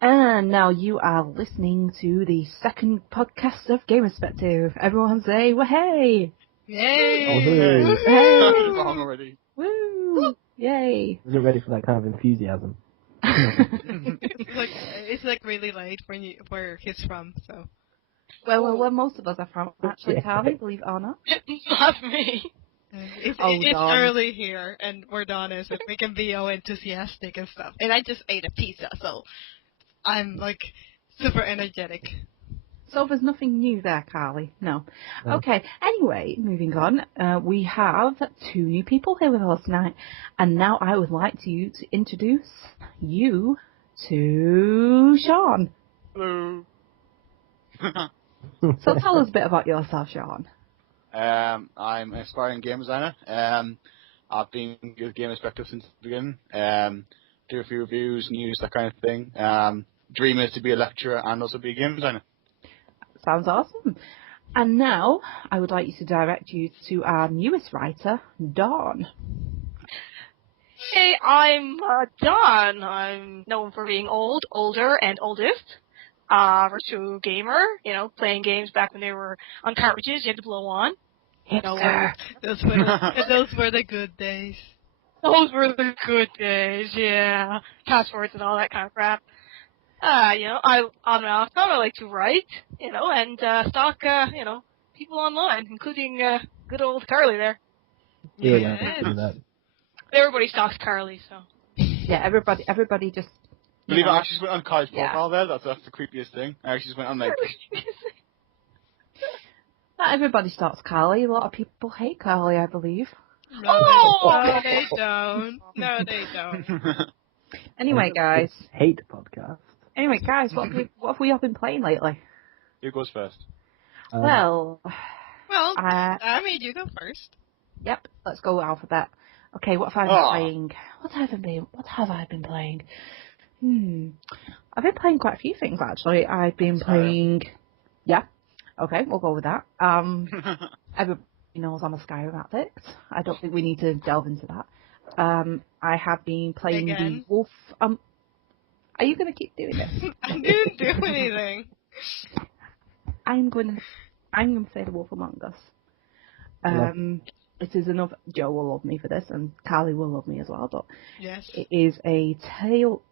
And now you are listening to the second podcast of Gamerspective. Everyone say, "Wahey!" Yay! Oh, hey. Hey! Wrong already. Woo! Yay! Isn't ready for that kind of enthusiasm. It's like really late where he's from, so. Well, where most of us are from, actually, Yeah. Carlie, believe it or not. Not me. It's Dawn. early here, and we're Dawn is, and we can be all enthusiastic and stuff. And I just ate a pizza, so I'm like super energetic. So there's nothing new there, Carlie. No. No. Okay. Anyway, moving on. We have two new people here with us tonight, and now I would like to introduce you to Sean. Hello. So tell us a bit about yourself, Sean. I'm an aspiring game designer. I've been with Gamerspective since the beginning. Do a few reviews, news, that kind of thing. Dream is to be a lecturer and also be a game designer. Sounds awesome. And now I would like you to direct you to our newest writer, Dawn. Hey, I'm John. I'm known for being old, older, and oldest. Virtual gamer, playing games back when they were on cartridges you had to blow on. Those were the good days. Those were the good days, yeah. Passwords and all that kind of crap. I like to write, and stalk, people online, including good old Carlie there. Yeah, do that. Everybody stalks Carlie, so. Yeah, everybody just. Believe it, I actually just went on Kylie's Yeah. profile there. That's the creepiest thing. I actually just went on like. Not everybody starts Carlie. A lot of people hate Carlie, I believe. No, they don't. No, they don't. Anyway, guys. Hate podcast. What have we all been playing lately? Who goes first? Well, I made you go first. Yep. Let's go alphabet. Okay, what have I been playing? What have I been playing? I've been playing quite a few things actually. I've been playing. Yeah. Okay, we'll go with that. Everybody knows I'm a Skyrim addict. I don't think we need to delve into that. I have been playing Again? the Wolf. Are you going to keep doing this? I didn't do anything. I'm going to say the Wolf Among Us. It is another. Joe will love me for this, and Carlie will love me as well. But Yes. it is a tale.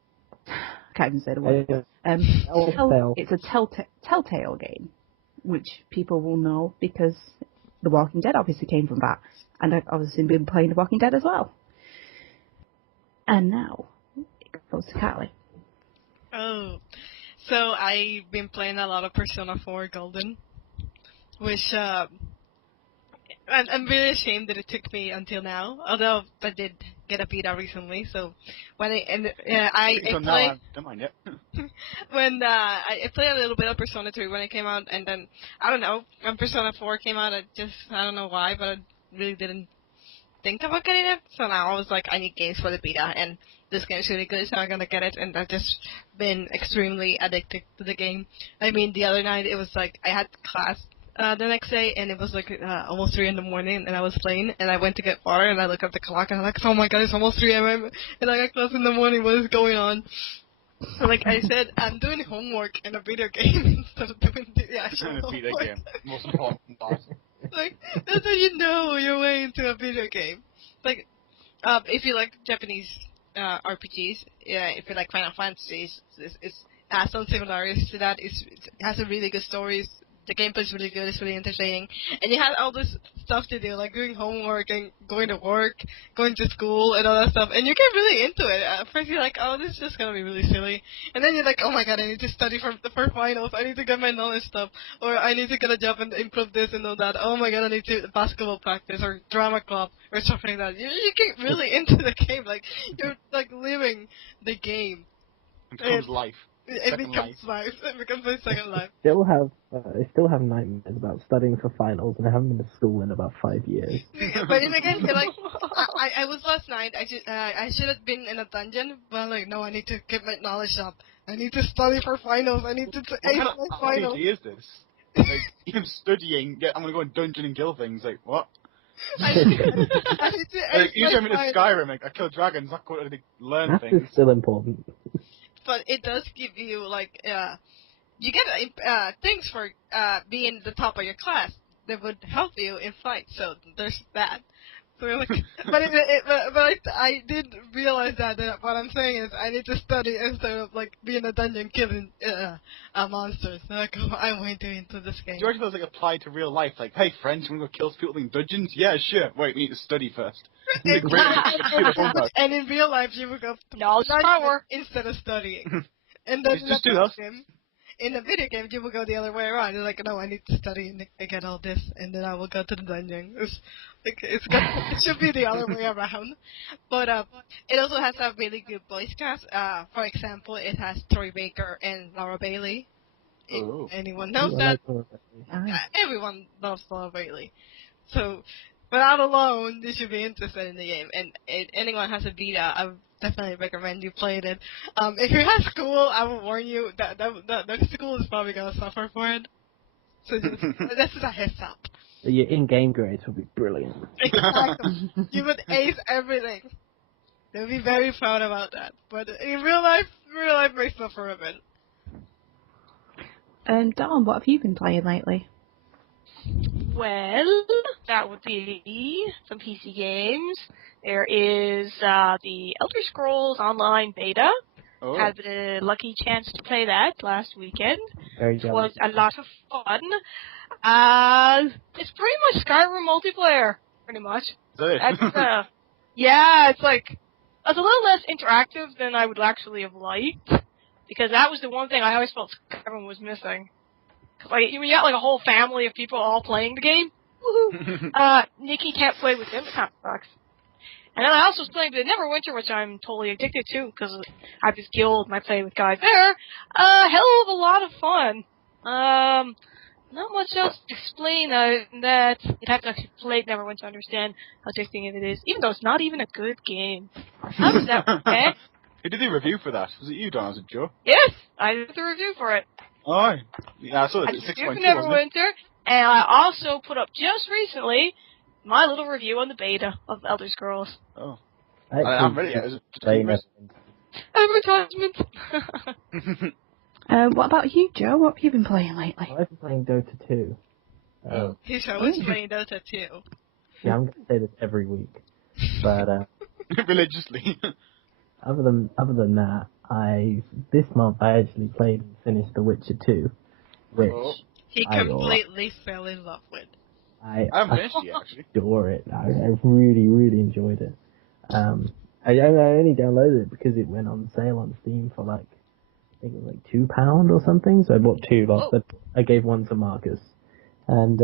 Can't even say the word. It's a telltale game, which people will know because The Walking Dead obviously came from that, and I've obviously been playing The Walking Dead as well. And now it goes to Carlie. Oh, so I've been playing a lot of Persona 4 Golden, which I'm really ashamed that it took me until now. Although I did get a beta recently, so when I played a little bit of Persona 3 when it came out, and then I don't know when Persona 4 came out, I don't know why, but I really didn't think about getting it. So now I was like, I need games for the beta, and this game is really good, so I'm gonna get it. And I've just been extremely addicted to the game. I mean, the other night it was like I had class the next day, and it was like almost 3 in the morning, and I was playing, and I went to get water, and I looked at the clock, and I'm like, oh my god, it's almost 3 a.m. and I got class in the morning. What is going on? So like I said, I'm doing homework in a video game instead of doing the actual In a video homework. game. Most important part. Like, that's how you know you're way into a video game. Like, if you like Japanese RPGs, if you like Final Fantasy, it has some similarities to that. It has a really good story. The gameplay is really good. It's really entertaining. And you have all this stuff to do, like doing homework and going to work, going to school, and all that stuff. And you get really into it. At first you're like, oh, this is just going to be really silly. And then you're like, oh my god, I need to study for finals. I need to get my knowledge stuff. Or I need to get a job and improve this and all that. Oh my god, I need to basketball practice or drama club or something like that. You get really into the game. Like, you're like living the game. It becomes life. It becomes life. It becomes my second life. I still have nightmares about studying for finals, and I haven't been to school in about 5 years. But in again, like I was last night. I should have been in a dungeon, but like no, I need to get my knowledge up. I need to study for finals. I need to ace my finals. What is this? Like, even studying, I'm gonna go in dungeon and kill things. Like what? I need to ace usually I'm in my a Skyrim. Like, I kill dragons, not go to learn Math things. is still important. But it does give you like you get things for being the top of your class that would help you in fights. So there's that. So like, but I did realize that what I'm saying is I need to study instead of like being a dungeon killing monsters. Like, I'm way too into this game. George feels like applied to real life. Like, hey friends, wanna go kill people in dungeons? Yeah, sure. Wait, we need to study first. And in real life, you would go knowledge power instead of studying. And then just do that. In the video game, you will go the other way around. You're like, no, I need to study and get all this, and then I will go to the dungeon. It should be the other way around. But it also has a really good voice cast. For example, it has Tori Baker and Laura Bailey. If anyone knows that, everyone loves Laura Bailey. So, but that alone, you should be interested in the game. And if anyone has a beta, I would definitely recommend you play it. If you have school, I will warn you that the school is probably going to suffer for it. So this is a heads up. Your in-game grades will be brilliant. Exactly. You would ace everything. They'll be very proud about that. But in real life may suffer a bit. Dawn, what have you been playing lately? Well, that would be some PC games. There is the Elder Scrolls Online Beta. Oh. Had the lucky chance to play that last weekend. Very It jealous. was a lot of fun. It's pretty much Skyrim multiplayer, pretty much. That's, yeah, it's like, it's a little less interactive than I would actually have liked, because that was the one thing I always felt Skyrim was missing. Like, when you got like a whole family of people all playing the game, woohoo! Nikki can't play with them, it kind of sucks. And then I also was playing the Neverwinter, which I'm totally addicted to, because I have this guild and I play with guys there. Hell of a lot of fun. Not much else to explain that you'd have to actually play Neverwinter to understand how addicting it is, even though it's not even a good game. How does that work? Who did the review for that? Was it you, Don? Was it Joe? Yes, I did the review for it. Oh, yeah, I saw it. I It's did 6.2, Neverwinter, and I also put up just recently my little review on the beta of Elder Scrolls. Oh. I'm ready. Advertisement! What about you, Joe? What have you been playing lately? I've been playing Dota 2. He's always playing Dota 2. Yeah, I'm going to say this every week. But, religiously. other than that, this month I actually played and finished The Witcher 2, which he completely fell in love with. I haven't finished it, actually. Adore it. I really, really enjoyed it. I only downloaded it because it went on sale on Steam for like, I think it was like £2 or something. So I bought two lots. I gave one to Marcus, and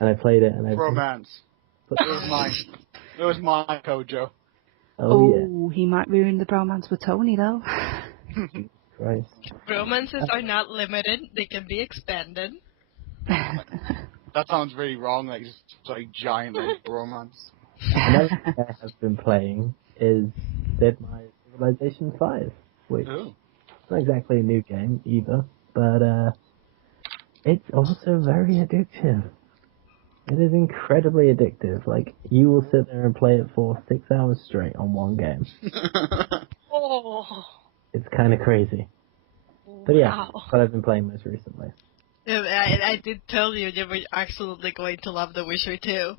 I played it. And Romance. It was mine. It was my code, Joe. Oh yeah. He might ruin the bromance with Tony though. Christ. Romances are not limited; they can be expanded. That sounds really wrong. Like just like giant like romance. Another thing I have been playing is Dead by Civilization 5, which is not exactly a new game either, but it's also very addictive. It is incredibly addictive. Like, you will sit there and play it for 6 hours straight on one game. Oh. It's kind of crazy. But yeah, Wow. that's what I've been playing most recently. Yeah, I did tell you were absolutely going to love The Witcher 2. You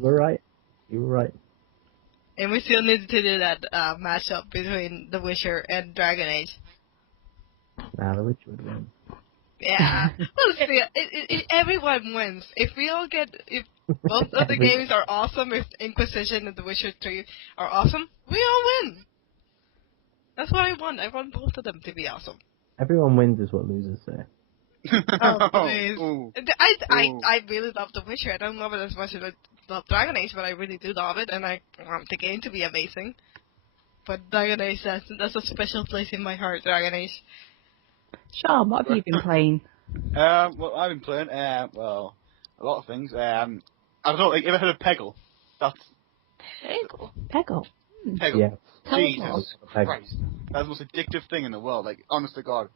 were right. You were right. And we still need to do that matchup between The Witcher and Dragon Age. Nah, The Witcher would win. Yeah. Well, see, everyone wins. If both of the games are awesome, if Inquisition and The Witcher 3 are awesome, we all win. That's what I want. I want both of them to be awesome. Everyone wins is what losers say. Oh, please. Ooh. I really love The Witcher. I don't love it as much as I love Dragon Age, but I really do love it, and I want the game to be amazing. but Dragon Age, that's a special place in my heart, Dragon Age. Sean, what have you been playing? Well, I've been playing, well, a lot of things. I don't know, like, you ever heard of Peggle? That's... Peggle. Peggle. Peggle. Yeah. Tell us more. Jesus Christ. That's the most addictive thing in the world, like, honest to God.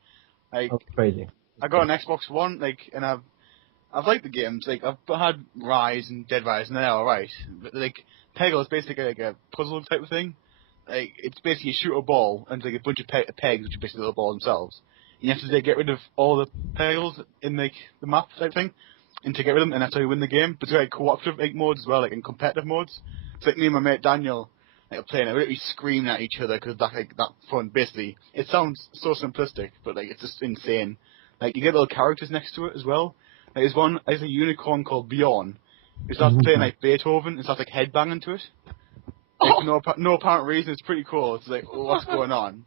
Like, Oh, crazy. I got an Xbox One, like, and I've liked the games, like, I've had Rise and Dead Rise, and they're alright. But, like, Peggle is basically like a puzzle type of thing. Like, it's basically you shoot a ball, and it's like a bunch of pegs, which are basically little balls themselves. And you have to get rid of all the Peggles in, like, the map type thing, and to get rid of them, and that's how you win the game. But it's like cooperative like, modes as well, like in competitive modes. It's like me and my mate Daniel, like, are playing, and we're literally screaming at each other because that fun. Basically, it sounds so simplistic, but like it's just insane. Like you get little characters next to it as well. Like there's a unicorn called Bjorn, who starts playing like Beethoven and starts like headbanging to it. Like for no apparent reason. It's pretty cool. It's like, what's going on?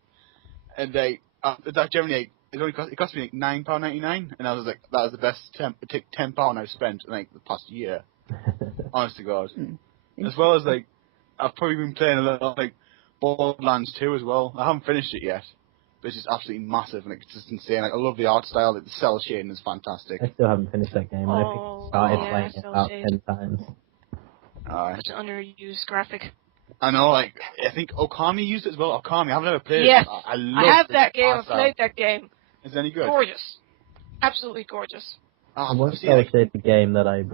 And like that generally like, it cost me like £9.99, and I was like, that was the best £10 I've spent in like the past year. Honest to God. As well as like, I've probably been playing a little like Borderlands 2 as well. I haven't finished it yet, but it's just absolutely massive, and it's just insane. Like I love the art style. Like the cell shading is fantastic. I still haven't finished that game. I think I started playing it about 10 times. Such an underused graphic. I know, like, I think Okami used it as well. Okami, I've never played Yes. it. I have that game. I've played that game. Is it any good? Gorgeous. Absolutely gorgeous. And one cel-shaded game that I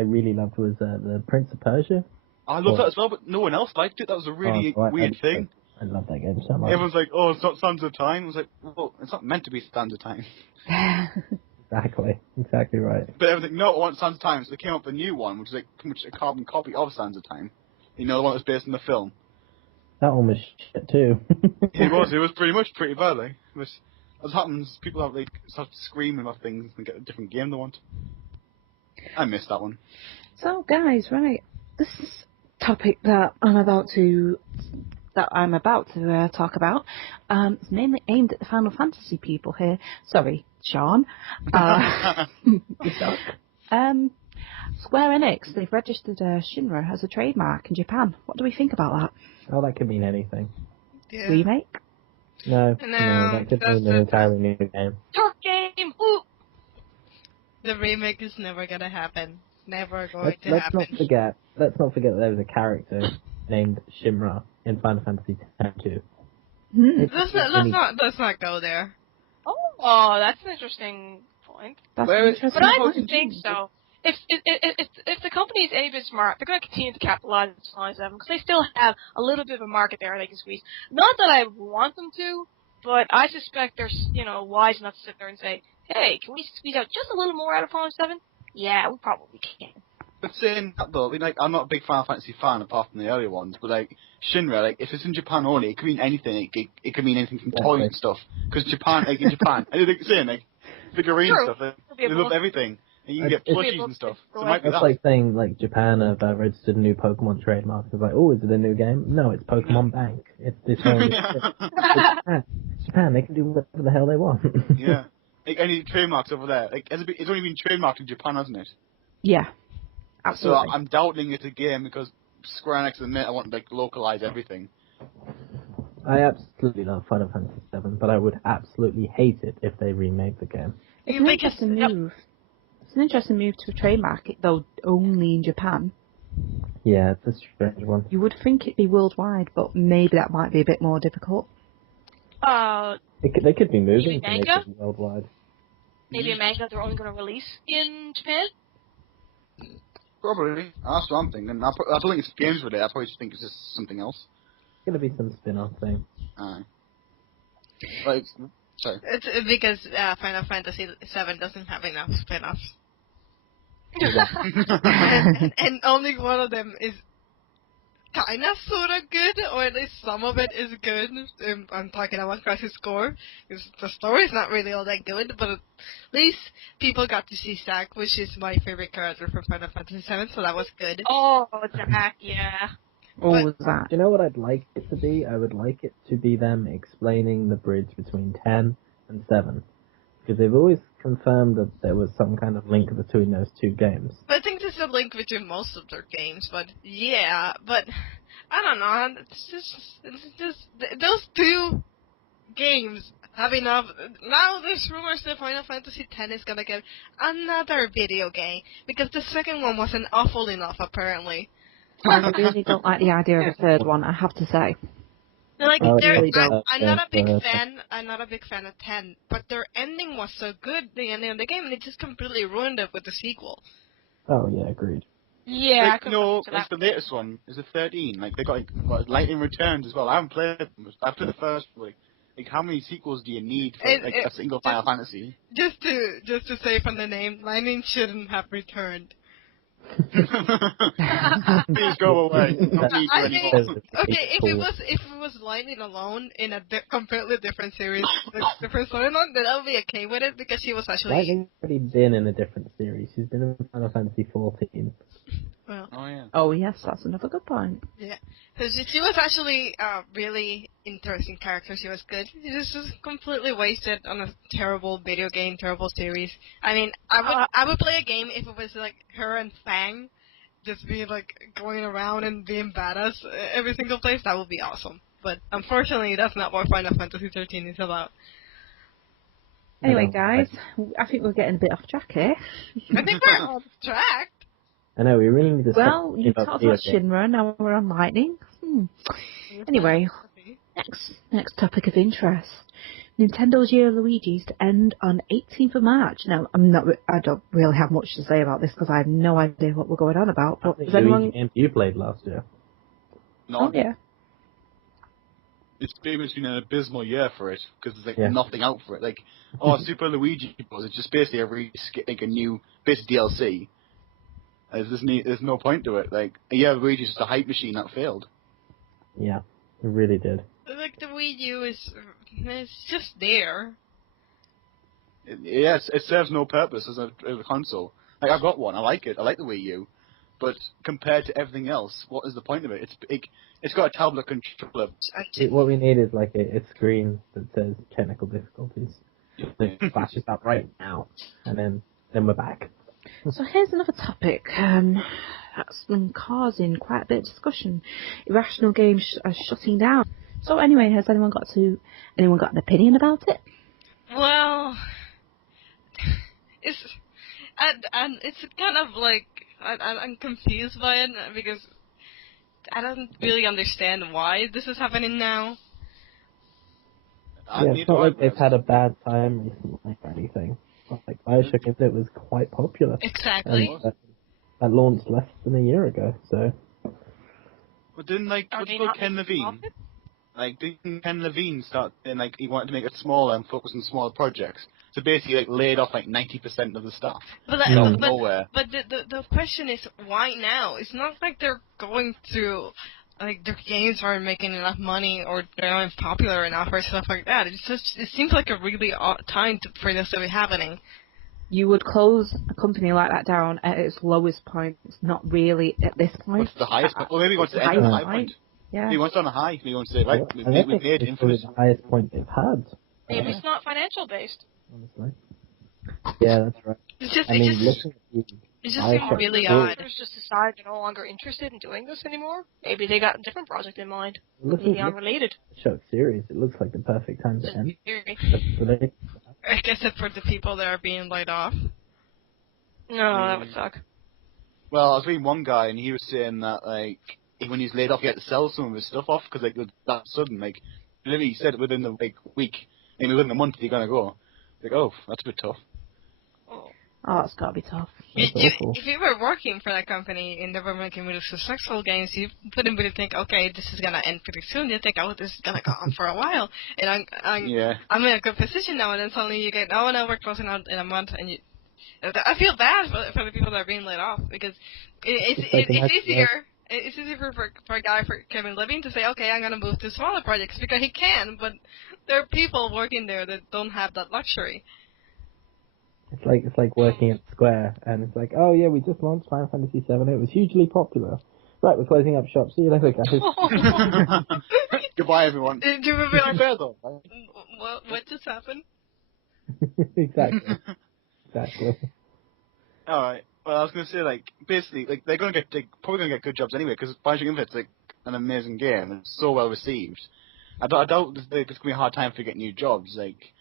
really loved was the Prince of Persia. I love that as well, but no one else liked it. That was a really weird thing. I love that game so much. Everyone's like, oh, it's not Sands of Time. I was like, well, it's not meant to be Sands of Time. Exactly right. But everything, no, I want Sands of Time, so they came up with a new one, which is like pretty much a carbon copy of Sands of Time. You know, the one that was based on the film. That one was shit too. It was pretty bad, like. As happens, people have, like, start screaming about things and get a different game they want. I missed that one. So, guys, right, this topic that I'm about to talk about is mainly aimed at the Final Fantasy people here. Sorry, Sean. Square Enix, they've registered Shinra as a trademark in Japan. What do we think about that? Oh, that could mean anything. Yeah. Remake? No, that could mean an entirely new game. Dark game! Ooh. The remake is never gonna happen. Never going to happen. Let's not forget that there was a character named Shimra in Final Fantasy X-2. Let's not go there. Oh, that's an interesting point. But I don't think so. If the company is a bit smart, they're going to continue to capitalize on them because they still have a little bit of a market there they can squeeze. Not that I want them to, but I suspect they're wise enough to sit there and say, "Hey, can we squeeze out just a little more out of Final 7? Yeah, we probably can." But saying that though, I mean, like, I'm not a big Final Fantasy fan apart from the earlier ones, but like Shinra, like if it's in Japan only, it could mean anything. It could mean anything from toys and stuff. Because Japan, like in Japan, I think saying like figurine stuff, they love everything. And you can get plushies and stuff. So it's like saying, like, Japan have registered a new Pokemon trademark. It's like, oh, is it a new game? No, it's Pokemon Bank. It's this whole... Japan, they can do whatever the hell they want. Yeah. Like, any trademarks over there. Like, it's only been trademarked in Japan, hasn't it? Yeah. Absolutely. So I'm doubting it's a game because Square Enix admit I want to, like, localize everything. I absolutely love Final Fantasy VII, but I would absolutely hate it if they remade the game. It's an interesting move. It's an interesting move to trademark it, though, only in Japan. Yeah, it's a strange one. You would think it'd be worldwide, but maybe that might be a bit more difficult. They could be moving to make it worldwide. Maybe a manga they're only going to release in Japan? Probably. That's what I'm thinking. I don't think it's games with it. I probably just think it's just something else. It's going to be some spin-off thing. Aye. Like, sorry. It's because Final Fantasy VII doesn't have enough spin-offs. and only one of them is kind of sort of good, or at least some of it is good. I'm talking about Crisis Core, because the story is not really all that good, but at least people got to see Zack, which is my favorite character from Final Fantasy VII, so that was good. Oh, Zack, yeah. Was that? Do you know what I'd like it to be? I would like it to be them explaining the bridge between 10 and 7. Because they've always confirmed that there was some kind of link between those two games. But I think this a link between most of their games, but yeah, but I don't know. It's just those two games have enough. Now there's rumors that Final Fantasy X is gonna get another video game because the second one wasn't awful enough, apparently. I really don't like the idea of a third one, I have to say. Like, Oh, I'm not a big fan. I'm not a big fan of 10, but their ending was so good, the ending of the game, and it just completely ruined it with the sequel. Oh yeah, agreed. Yeah, Like, it's the latest one. Is it 13? Like, they got Lightning Returns as well. I haven't played them. After the first, like how many sequels do you need for a single Final Fantasy? Just to say from the name, Lightning shouldn't have returned. Please go away. Don't need you anymore. Okay, if it was Lightning alone in a completely different series, like different storyline, then I would be okay with it because she was actually. Lightning's already been in a different series. She's been in Final Fantasy 14. Well. Oh yeah. Oh yes, that's another good point. Yeah, because she was actually a really interesting character. She was good. She was just completely wasted on a terrible video game, terrible series. I mean, I would play a game if it was like her and Fang just being like going around and being badass every single place. That would be awesome. But unfortunately, that's not what Final Fantasy 13 is about. Anyway, guys, I think we're getting a bit off track here. I think we're off track. I know, we really need to Well, you talked about Shinra, now we're on Lightning. Anyway, next topic of interest. Nintendo's Year of Luigi's to end on 18th of March. Now, I don't really have much to say about this because I have no idea what we're going on about. But does anyone... games you played last year? No. Oh, yeah. It's been an abysmal year for it because there's nothing out for it. Like, Super Luigi Bros. It's just basically a new basic DLC. There's no point to it. Like, Luigi's just a hype machine that failed. Yeah, it really did. Like, the Wii U it's just there. It serves no purpose as a console. Like, I've got one. I like it. I like the Wii U. But compared to everything else, what is the point of it? It's got a tablet controller. What we need is like a screen that says technical difficulties. It flashes up right now, and then we're back. So here's another topic that's been causing quite a bit of discussion. Irrational games are shutting down. So anyway, has anyone got an opinion about it? Well, it's kind of like I'm confused by it because I don't really understand why this is happening now. Yeah, it's not like they've had a bad time recently or anything. Like Bioshock Infinite was quite popular. Exactly. And that launched less than a year ago, so. But didn't Ken Levine? Like, didn't Ken Levine start and he wanted to make it smaller and focus on smaller projects? So basically, laid off 90% of the staff. But nowhere. But the question is, why now? It's not like they're going through, like, their games aren't making enough money or they aren't popular enough or stuff like that. It seems like a really odd time for this to be happening. You would close a company like that down at its lowest point. It's not really at this point. What's the highest point? Well, maybe he wants to end on a high point. Yeah. He wants on a high. He wants to say, right, we made Infinite. The highest point they've had. Maybe it's not financial based. Honestly. Yeah, that's right. It just seems really odd. Others just decide they're no longer interested in doing this anymore. Maybe they got a different project in mind. Maybe unrelated. Shock series. It looks like the perfect time to end. Except for the people that are being laid off. No, that would suck. Well, I was reading one guy and he was saying that when he's laid off, he had to sell some of his stuff off because it was that sudden. Literally, he said within the week, maybe within a month, you're gonna go. Oh, that's a bit tough. Oh, it's gotta be tough. If you were working for that company and they were making really successful games, you wouldn't really think, okay, this is gonna end pretty soon. You think, oh, this is gonna go on for a while, and I'm in a good position now. And then suddenly you get, oh no, we're closing out in a month, and I feel bad for the people that are being laid off because it's easier. It's easier for a guy, for Kevin Levine, to say, okay, I'm gonna move to smaller projects because he can, but there are people working there that don't have that luxury. It's like working at Square, and it's like, oh yeah, we just launched Final Fantasy VII. It was hugely popular. Right, we're closing up shop. See you later, guys. Goodbye, everyone. Do you remember what just happened? Exactly. All right. Well, I was gonna say, like, basically, like, they're probably gonna get good jobs anyway, because Bioshock Infinite's like an amazing game, and it's so well received. I doubt there's gonna be a hard time for getting new jobs. Like,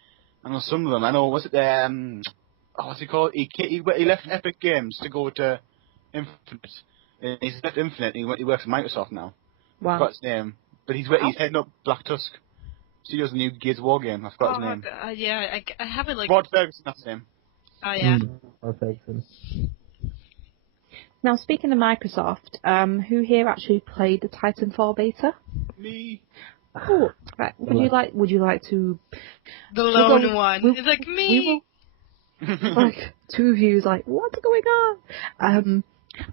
I know some of them. I know, what's he called? He left Epic Games to go to Infinite. And he's left Infinite. And he works at Microsoft now. I forgot his name, but he's heading up Black Tusk. So he does the new Gears of War game. I forgot his name. Yeah, I haven't like. Rod Ferguson, that's his name. Oh yeah. Ferguson. Now, speaking of Microsoft, who here actually played the Titanfall beta? Me. Oh, right. Would you like to? The lone one. It's like me. Like two views, like what's going on?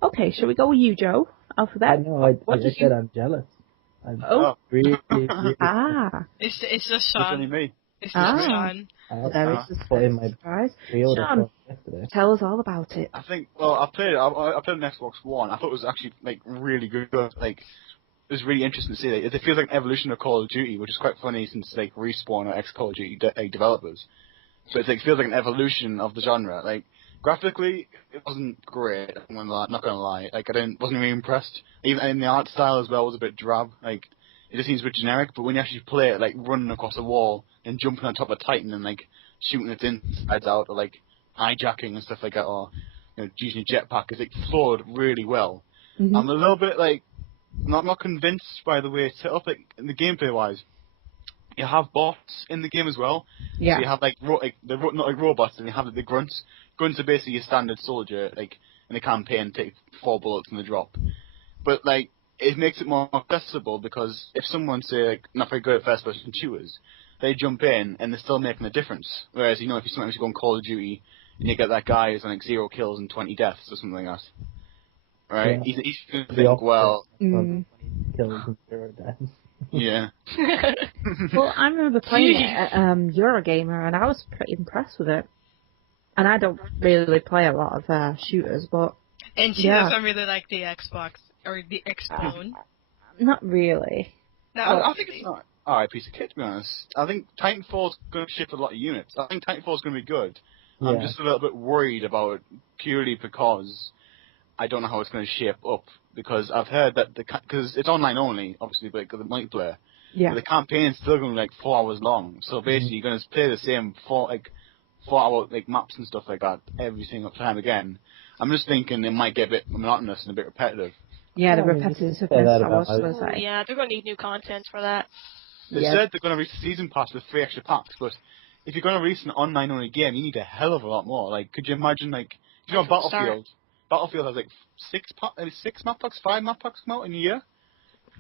Okay, shall we go with you, Joe? Alphabet. I know. I just said I'm jealous. I'm really. It's just Sean. It's only me. It's just Sean. There is a surprise. Sean, tell us all about it. I think. Well, I played it. I played it on Xbox One. I thought it was actually like really good. Like, it was really interesting to see that. It feels like an evolution of Call of Duty, which is quite funny since like Respawn or ex-Call of Duty developers. So it feels like an evolution of the genre. Like, graphically, it wasn't great. I'm not gonna lie. Like, wasn't really impressed. Even in the art style as well was a bit drab. Like, it just seems a bit generic. But when you actually play it, like running across a wall and jumping on top of Titan and like shooting its insides out, or like hijacking and stuff like that, or using a jetpack, it flowed really well. Mm-hmm. I'm a little bit like not convinced by the way it's set up, like in the gameplay wise. You have bots in the game as well. Yeah. So you have not like robots, and you have the grunts. Grunts are basically your standard soldier, like in the campaign, take 4 bullets in the drop. But like, it makes it more accessible because if someone say like not very good at first person shooters, they jump in and they're still making a difference. Whereas if you sometimes go on Call of Duty and you get that guy who's on like 0 kills and 20 deaths or something like that, right? Yeah. He's gonna think, well, 20 kills and 0 deaths. Yeah. Well, I remember playing it at Eurogamer, and I was pretty impressed with it. And I don't really play a lot of shooters, but and she doesn't really like the Xbox or the Xbone. Not really. No, I think it's not alright piece of kit, to be honest. I think Titanfall's going to ship a lot of units. I think Titanfall's going to be good. Yeah. I'm just a little bit worried about it purely because I don't know how it's going to shape up. Because I've heard that because it's online only, obviously, but the multiplayer. Yeah. But the campaign's still going to be like 4 hours long. So basically, you're going to play the same 4 hour like maps and stuff like that every single time again. I'm just thinking it might get a bit monotonous and a bit repetitive. Yeah, the repetitiveness. I was going to say. Yeah, they're going to need new content for that. They said they're going to release a season pass with 3 extra packs, but if you're going to release an online only game, you need a hell of a lot more. Like, could you imagine if you're on Battlefield? Battlefield has like 6 map packs, 5 map packs come out in a year,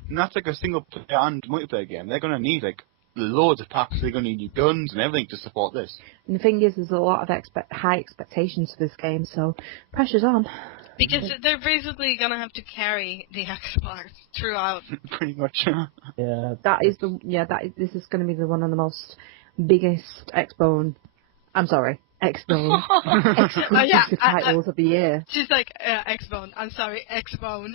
and that's like a single player and multiplayer game. They're gonna need like loads of packs. They're gonna need new guns and everything to support this. And the thing is, there's a lot of high expectations for this game, so pressure's on. Because they're basically gonna have to carry the Xbox throughout. Pretty much. Yeah. This is gonna be one of the most biggest Xbone. I'm sorry. Xbone exclusive titles of the year. She's like, Xbone. I'm sorry, Xbone.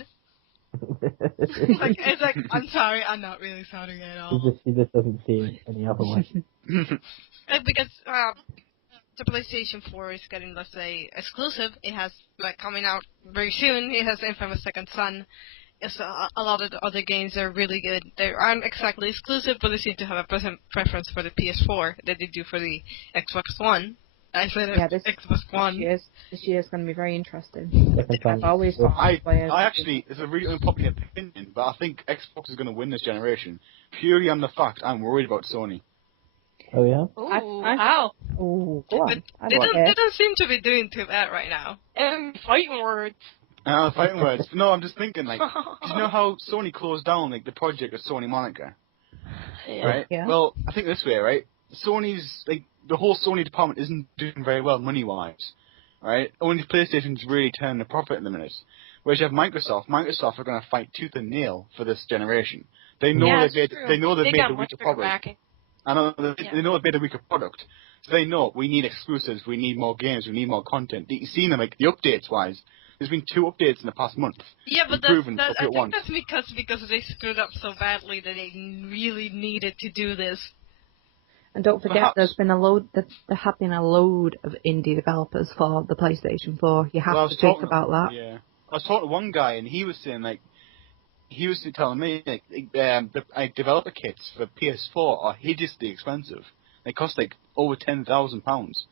it's like, I'm sorry, I'm not really sorry at all. He just doesn't see any other way. Because the PlayStation 4 is getting, let's say, exclusive. It has coming out very soon. It has Infamous Second Son. It's a lot of the other games are really good. They aren't exactly exclusive, but they seem to have a preference for the PS4 that they do for the Xbox One. I said Xbox One. This year's going to be very interesting. I've always thought I actually, it's a really unpopular opinion, but I think Xbox is going to win this generation purely on the fact I'm worried about Sony. Oh yeah. Wow. Oh, go on. They don't seem to be doing too bad right now. Fighting words. Fighting words. No, I'm just thinking you know how Sony closed down the project of Sony Monica, right? Yeah. Well, I think this way, right? Sony's the whole Sony department isn't doing very well money-wise, right? Only PlayStation's really turning a profit in the minute. Whereas you have Microsoft. Microsoft are going to fight tooth and nail for this generation. They know they've made a weaker product. I know they know they've made a weaker product. So they know we need exclusives, we need more games, we need more content. You've seen them the updates-wise. There's been 2 updates in the past month. Yeah, but I think that's because they screwed up so badly that they really needed to do this. And don't forget, there have been a load of indie developers for the PlayStation 4. You have to think about that. Yeah, I was talking to one guy, and he was saying he was telling me the developer kits for PS4 are hideously expensive. They cost over £10,000.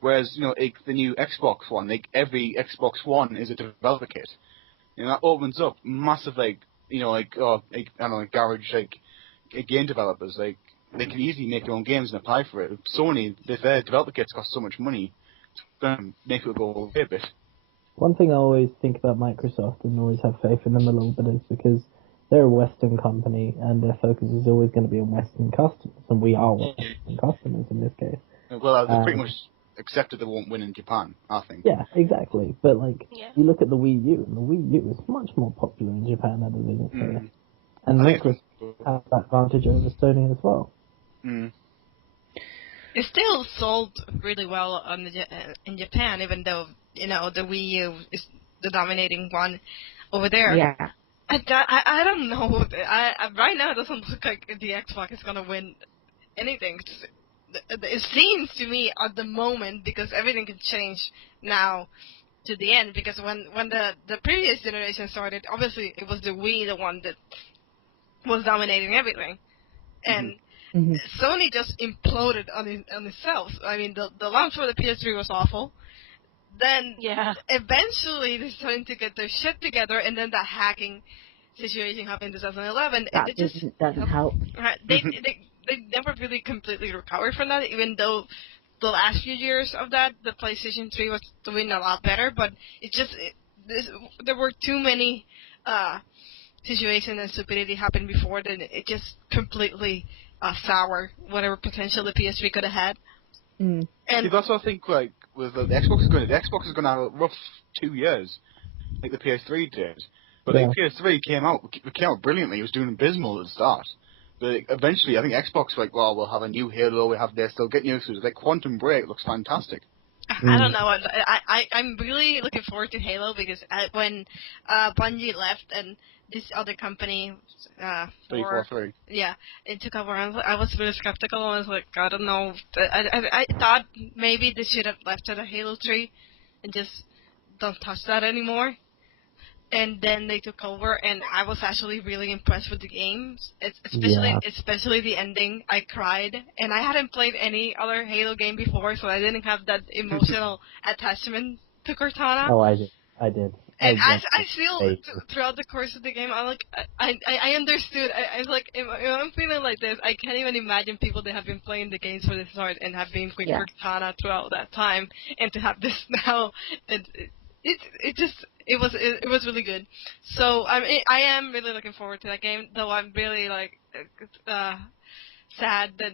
Whereas the new Xbox One, every Xbox One is a developer kit. That opens up massive I don't know, garage game developers. They can easily make their own games and apply for it. Sony, their developer kits cost so much money, it's going to make it go away a bit. One thing I always think about Microsoft and always have faith in them a little bit is because they're a Western company and their focus is always going to be on Western customers, and we are Western customers in this case. Well, they pretty much accepted they won't win in Japan, I think. Yeah, exactly. But you look at the Wii U, and the Wii U is much more popular in Japan than it is here. And Microsoft has that advantage over Sony as well. Mm. It still sold really well in Japan, even though the Wii U is the dominating one over there. Yeah. I don't know. Right now it doesn't look like the Xbox is gonna win anything. It seems to me at the moment, because everything can change now to the end. Because when the previous generation started, obviously it was the Wii, the one that was dominating everything, and Sony just imploded on itself. I mean, the launch for the PS3 was awful. Then eventually they started to get their shit together, and then that hacking situation happened in 2011. That and it doesn't help. Right, they never really completely recovered from that, even though the last few years of that, the PlayStation 3 was doing a lot better. But there were too many situations and stupidity happened before that it just completely sour whatever potential the PS3 could have had. Mm. And that's what I think. With the Xbox is going to have a rough 2 years, like the PS3 did. But the PS3 came out brilliantly. It was doing abysmal at the start. But eventually, I think Xbox we'll have a new Halo. We have this. They'll get new exclusives. Quantum Break looks fantastic. I don't know. I'm really looking forward to Halo because when Bungie left and this other company, 343. Yeah, it took over. I was really skeptical. I was like, I don't know. I thought maybe they should have left it at Halo 3 and just don't touch that anymore. And then they took over, and I was actually really impressed with the games, especially the ending. I cried, and I hadn't played any other Halo game before, so I didn't have that emotional attachment to Cortana. Oh, I did. And I feel throughout the course of the game, I understood. I was like, if I'm feeling like this, I can't even imagine people that have been playing the games for this hard and have been with Cortana throughout that time, and to have this now, it was really good. So I am really looking forward to that game, though I'm really sad that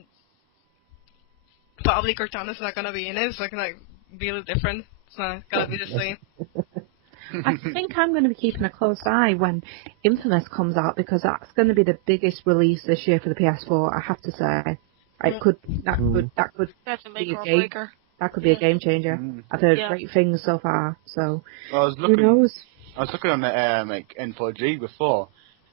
probably Cortana's not gonna be in it. It's not gonna be really different. It's not gonna be the same. I think I'm going to be keeping a close eye when Infamous comes out, because that's going to be the biggest release this year for the PS4. I have to say, that could That's a be a game. That could be a game changer. I've heard great things so far. So who knows? I was looking on the N4G before.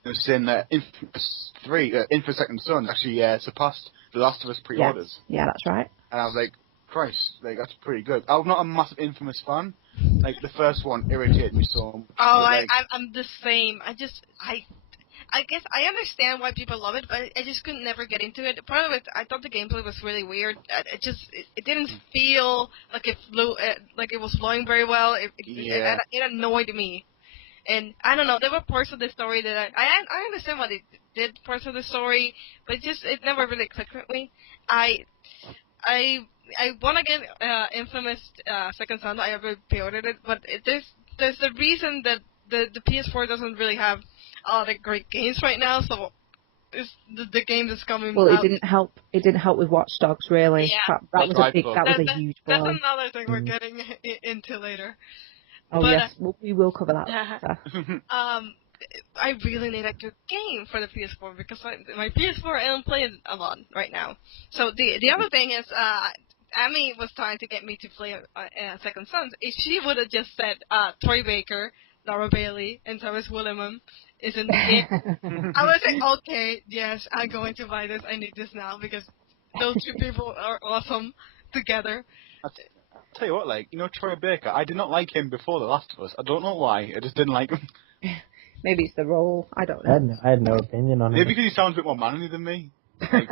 It was saying that Infamous Second Son actually surpassed The Last of Us pre-orders. Yeah, that's right. And I was like, Christ, that's pretty good. I'm not a massive Infamous fan. The first one irritated me so much. Oh, I'm the same. I guess I understand why people love it, but I just couldn't never get into it. Part of it, I thought the gameplay was really weird. It didn't feel like it flew, like it was flowing very well. It annoyed me. And I don't know, there were parts of the story that I understand why they did parts of the story, but it never really clicked with me. I want to get Infamous Second Son. I ever pre-ordered it, but there's a reason that the PS4 doesn't really have a lot of great games right now. So the game is coming. Well, out. It didn't help with Watch Dogs, really. Yeah. That was a huge blow. That's another thing we're getting into later. Oh, but, yes, we will cover that later. I really need a good game for the PS4 because my PS4 I don't play it a lot right now. So the other thing is, Amy was trying to get me to play Second Sons. If she would have just said Troy Baker, Laura Bailey, and Thomas Williman is in the game, I would say, okay, yes, I'm going to buy this. I need this now because those two people are awesome together. I'll tell you what, like, you know, Troy Baker, I did not like him before The Last of Us. I don't know why, I just didn't like him. Maybe it's the role. I don't know. I had no opinion on Maybe him. because he sounds a bit more manly than me. Like,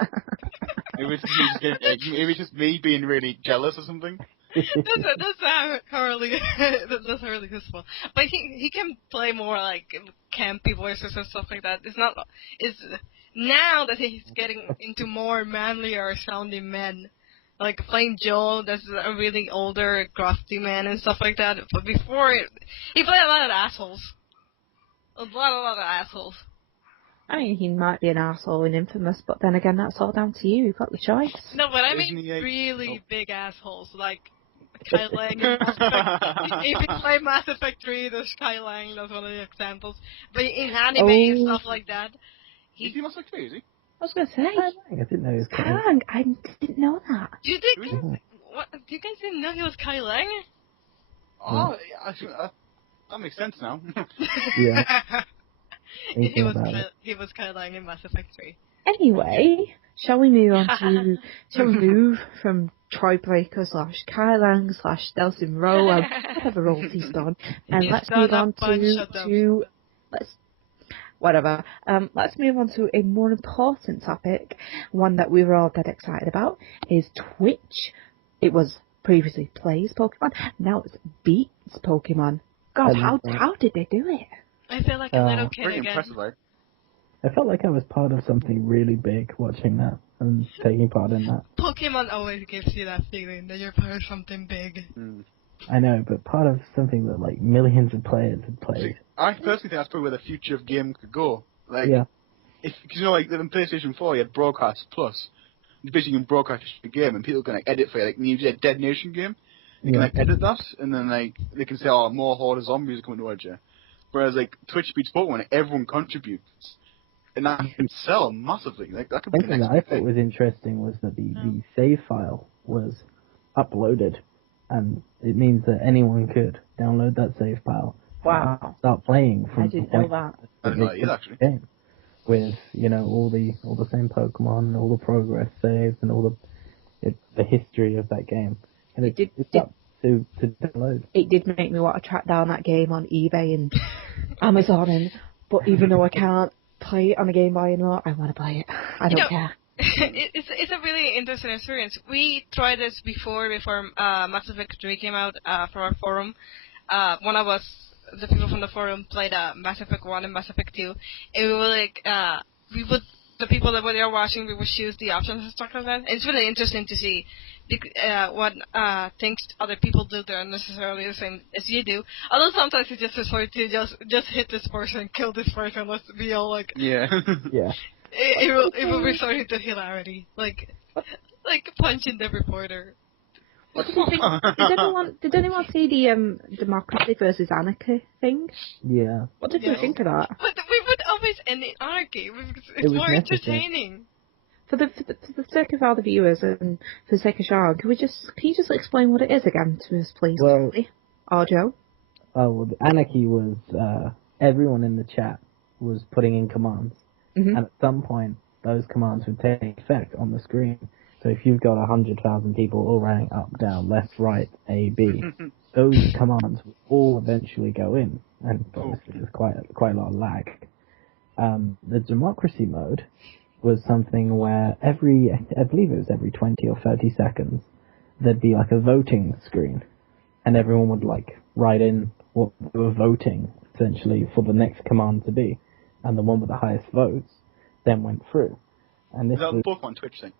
maybe it's just me being really jealous or something. That's Carlie. That's Carlie as well. But he can play more like campy voices and stuff like that. It's now that he's getting into more manlier sounding men. Like playing Joel, that's a really older, crusty man and stuff like that. But before, he played a lot of assholes. A lot of assholes. I mean, he might be an arsehole in Infamous, but then again, that's all down to you. You've got the choice. No, but I mean really big assholes, like Kai Lang in Mass Effect. If you play Mass Effect 3, there's Kai Lang, that's one of the examples. But in anime and stuff like that, Is he Mass Effect 3, is he? I was going to say. I didn't know he was Kai Lang, I didn't know that. Do you guys didn't know he was Kai Lang? Oh, yeah, that makes sense now. Yeah. He was Kai Lang in Mass Effect 3. Anyway, shall we move from Troy Breaker / Kai Lang / Delsin Rowe, whatever roles he's done, and let's move on let's move on to a more important topic, one that we were all dead excited about, is Twitch. It was previously Plays Pokemon, now it's Beats Pokemon. God, how did they do it? I feel like a little kid pretty again. impressive, right? I felt like I was part of something really big watching that and taking part in that. Pokemon always gives you that feeling that you're part of something big. I know, but part of something that like millions of players had played. I personally think that's probably where the future of game could go. Like, yeah. Because you know, like in PlayStation 4, you had Broadcast Plus. You basically can broadcast the game, and people can like edit for you. Like, when you do a Dead Nation game, you can like edit that, and then like they can say, "Oh, more horde of zombies are coming towards you." Whereas like Twitch beats Pokemon, everyone contributes, and that can sell massively. Like that could be. Something that I thought was interesting was that the save file was uploaded, and it means that anyone could download that save file. Wow! Start playing from. I didn't know that. I didn't know that either, actually. Game with all the same Pokemon, all the progress saved, and all the history of that game, and it's up to download. It did make me want to track down that game on eBay and Amazon, but even though I can't play it on a Game Boy anymore, I want to play it. I don't care. It's a really interesting experience. We tried this before Mass Effect 3 came out from our forum. One of us, the people from the forum, played Mass Effect 1 and Mass Effect 2, and we were like, the people that were watching, we would choose the options and stuff like that. And it's really interesting to see what things other people do that are necessarily the same as you do. Although sometimes it's just resort to just hit this person, kill this person. Let's be all like, yeah. It will resort into hilarity, like punching the reporter. What did you think? Did anyone see the democracy versus anarchy thing? Yeah. What did you think of that? But we would always end in anarchy. It's more entertaining. For the sake of all the viewers and for the sake of Sean, can you just explain what it is again to us, please? Well, or Joe? Oh, well, the anarchy was everyone in the chat was putting in commands, and at some point those commands would take effect on the screen. So if you've got 100,000 people all running up, down, left, right, A, B, those commands would all eventually go in, and obviously there's quite a lot of lag. The democracy mode was something where I believe it was every 20 or 30 seconds, there'd be like a voting screen, and everyone would like write in what they were voting essentially for the next command to be, and the one with the highest votes then went through. And this is that the Pokemon Twitch thing?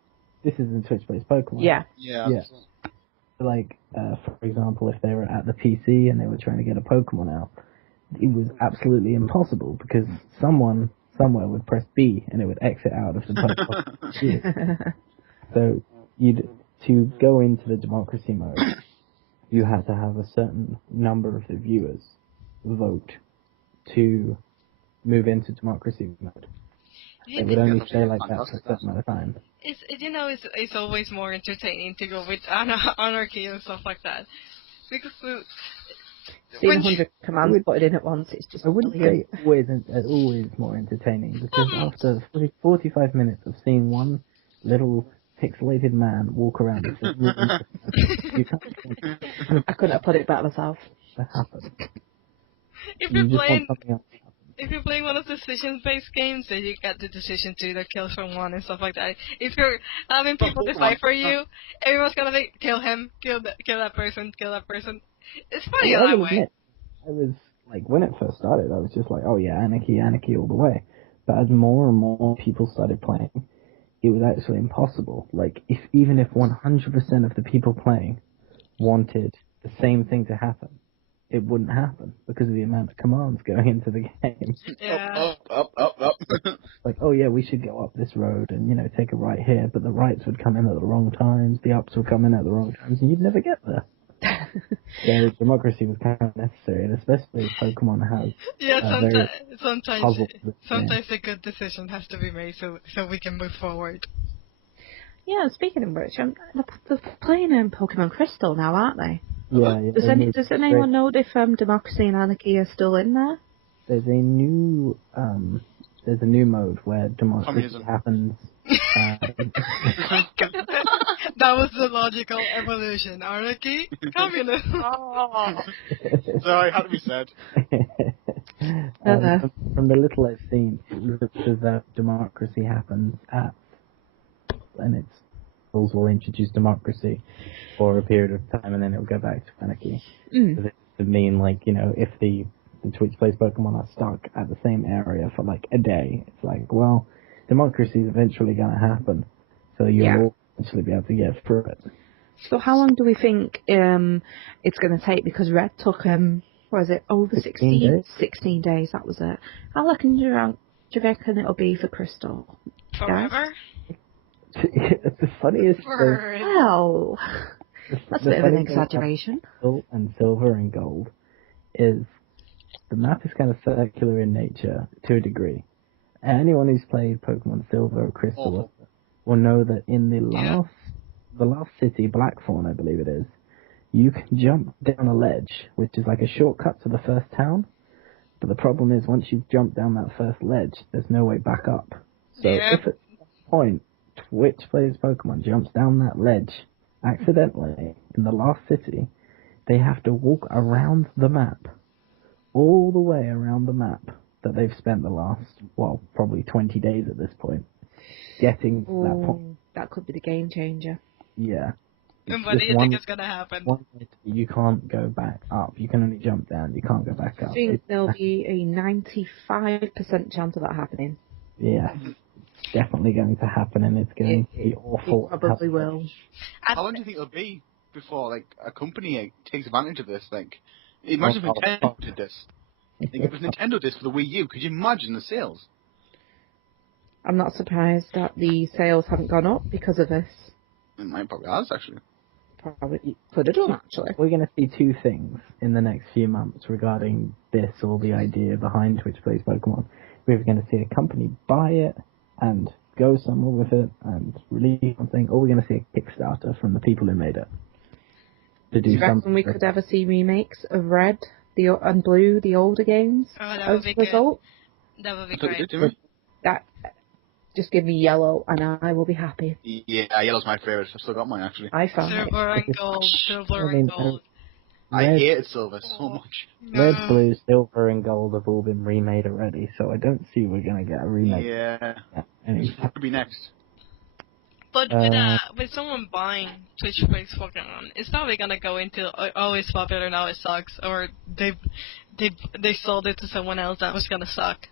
This is in Twitch-based Pokemon. Yeah. Like, for example, if they were at the PC and they were trying to get a Pokemon out, it was absolutely impossible because someone somewhere would press B and it would exit out of the Pokemon. So to go into the democracy mode, you had to have a certain number of the viewers vote to move into democracy mode. It would only stay like that for a certain amount of time. It's always more entertaining to go with anarchy and stuff like that. Because seeing 100 commands put in at once, it's just... I wouldn't say always more entertaining, because after 45 minutes of seeing one little pixelated man walk around the same room. You can't think I couldn't have put it better myself. that happened. If You you're just want playing, something else to happen. if you're playing one of the decision-based games, then you get the decision to either kill someone and stuff like that. If you're having people decide for you, everyone's gonna think, kill him, kill that person, kill that person. It's funny Yeah, I that will way. admit, I was like, when it first started, I was just like, oh yeah, anarchy all the way. But as more and more people started playing, it was actually impossible. Like, even if 100% of the people playing wanted the same thing to happen, it wouldn't happen because of the amount of commands going into the game. Yeah. Up. Like, oh yeah, we should go up this road and, take a right here, but the rights would come in at the wrong times, the ups would come in at the wrong times, and you'd never get there. So democracy was kind of necessary, and especially Pokemon has sometimes a good decision has to be made so we can move forward. Yeah, speaking of which, they're playing Pokemon Crystal now, aren't they? Yeah. Does anyone know if Democracy and Anarchy are still in there? There's a new mode where democracy happens. That was the logical evolution. Anarchy, communism. Sorry, had to be said. From the little I've seen, it looks as though democracy happens and its rules will introduce democracy for a period of time, and then it'll go back to anarchy. So this would mean, if the Twitch plays Pokemon are stuck at the same area for a day, it's like, well, democracy is eventually going to happen, so you'll eventually be able to get through it. So how long do we think it's going to take? Because Red took over 16 days? 16 days, that was it. How long do you reckon it'll be for Crystal? Forever? The funniest thing... Well, that's a bit of an exaggeration. And Silver and Gold is the map is kind of circular in nature to a degree. Anyone who's played Pokemon Silver or Crystal will know that in the last city, Blackthorn, I believe it is, you can jump down a ledge, which is like a shortcut to the first town. But the problem is, once you've jumped down that first ledge, there's no way back up. So if at some point Twitch plays Pokemon jumps down that ledge accidentally in the last city, they have to walk around the map, all the way around the map that they've spent the last, probably 20 days at this point, getting to that point. That could be the game changer. Yeah. And what do you think is going to happen? You can't go back up. You can only jump down. You can't go back up. I think there'll be a 95% chance of that happening. Yeah. It's definitely going to happen, and it's going to be awful. It probably will. How long do you think it'll be before a company takes advantage of this? Imagine if Nintendo did this. If Nintendo did this for the Wii U, could you imagine the sales? I'm not surprised that the sales haven't gone up because of this. It might probably has, actually. Probably could have done, actually. We're going to see two things in the next few months regarding this, or the idea behind Twitch Plays Pokemon. We're going to see a company buy it and go somewhere with it and release something, or we're going to see a Kickstarter from the people who made it. Do you reckon we could ever see remakes of Red and Blue, the older games, as a result? That would be great. Just give me Yellow and I will be happy. Yeah, Yellow's my favourite. I've still got mine, actually. I found Silver and Gold. I hated Silver so much. Red, Blue, Silver, and Gold have all been remade already, so I don't see we're going to get a remake. Yeah. Anyway. What could be next? But with someone buying Twitch Plays Pokemon, it's probably gonna go into it's popular now, it sucks, or they sold it to someone else that was gonna suck.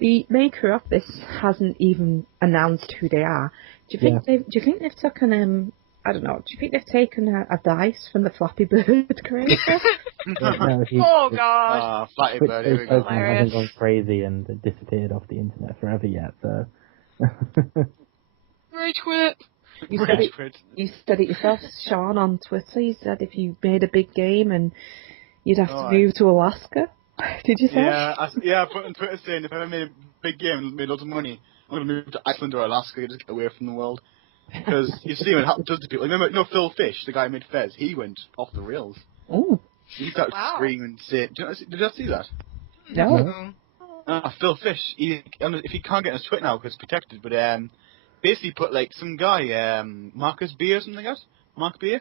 The maker of this hasn't even announced who they are. Do you think they've taken I don't know. Do you think they've taken a dice from the Flappy Bird creator? Oh god! Flappy Bird, here we go. Hasn't gone crazy and disappeared off the internet forever yet, so. Rage quit. You said it yourself, Sean, on Twitter. You said if you made a big game and you'd have to move to Alaska. Did you say? I put on Twitter saying if I ever made a big game and made lots of money, I'm going to move to Iceland or Alaska to just get away from the world. Because you see what happens to people. Remember, Phil Fish, the guy who made Fez, he went off the rails. Oh. He started screaming and saying, did you see that? No. Phil Fish, if he can't get on his Twitter now because it's protected, but basically put like some guy, Marcus Beer or something like that, Mark Beer,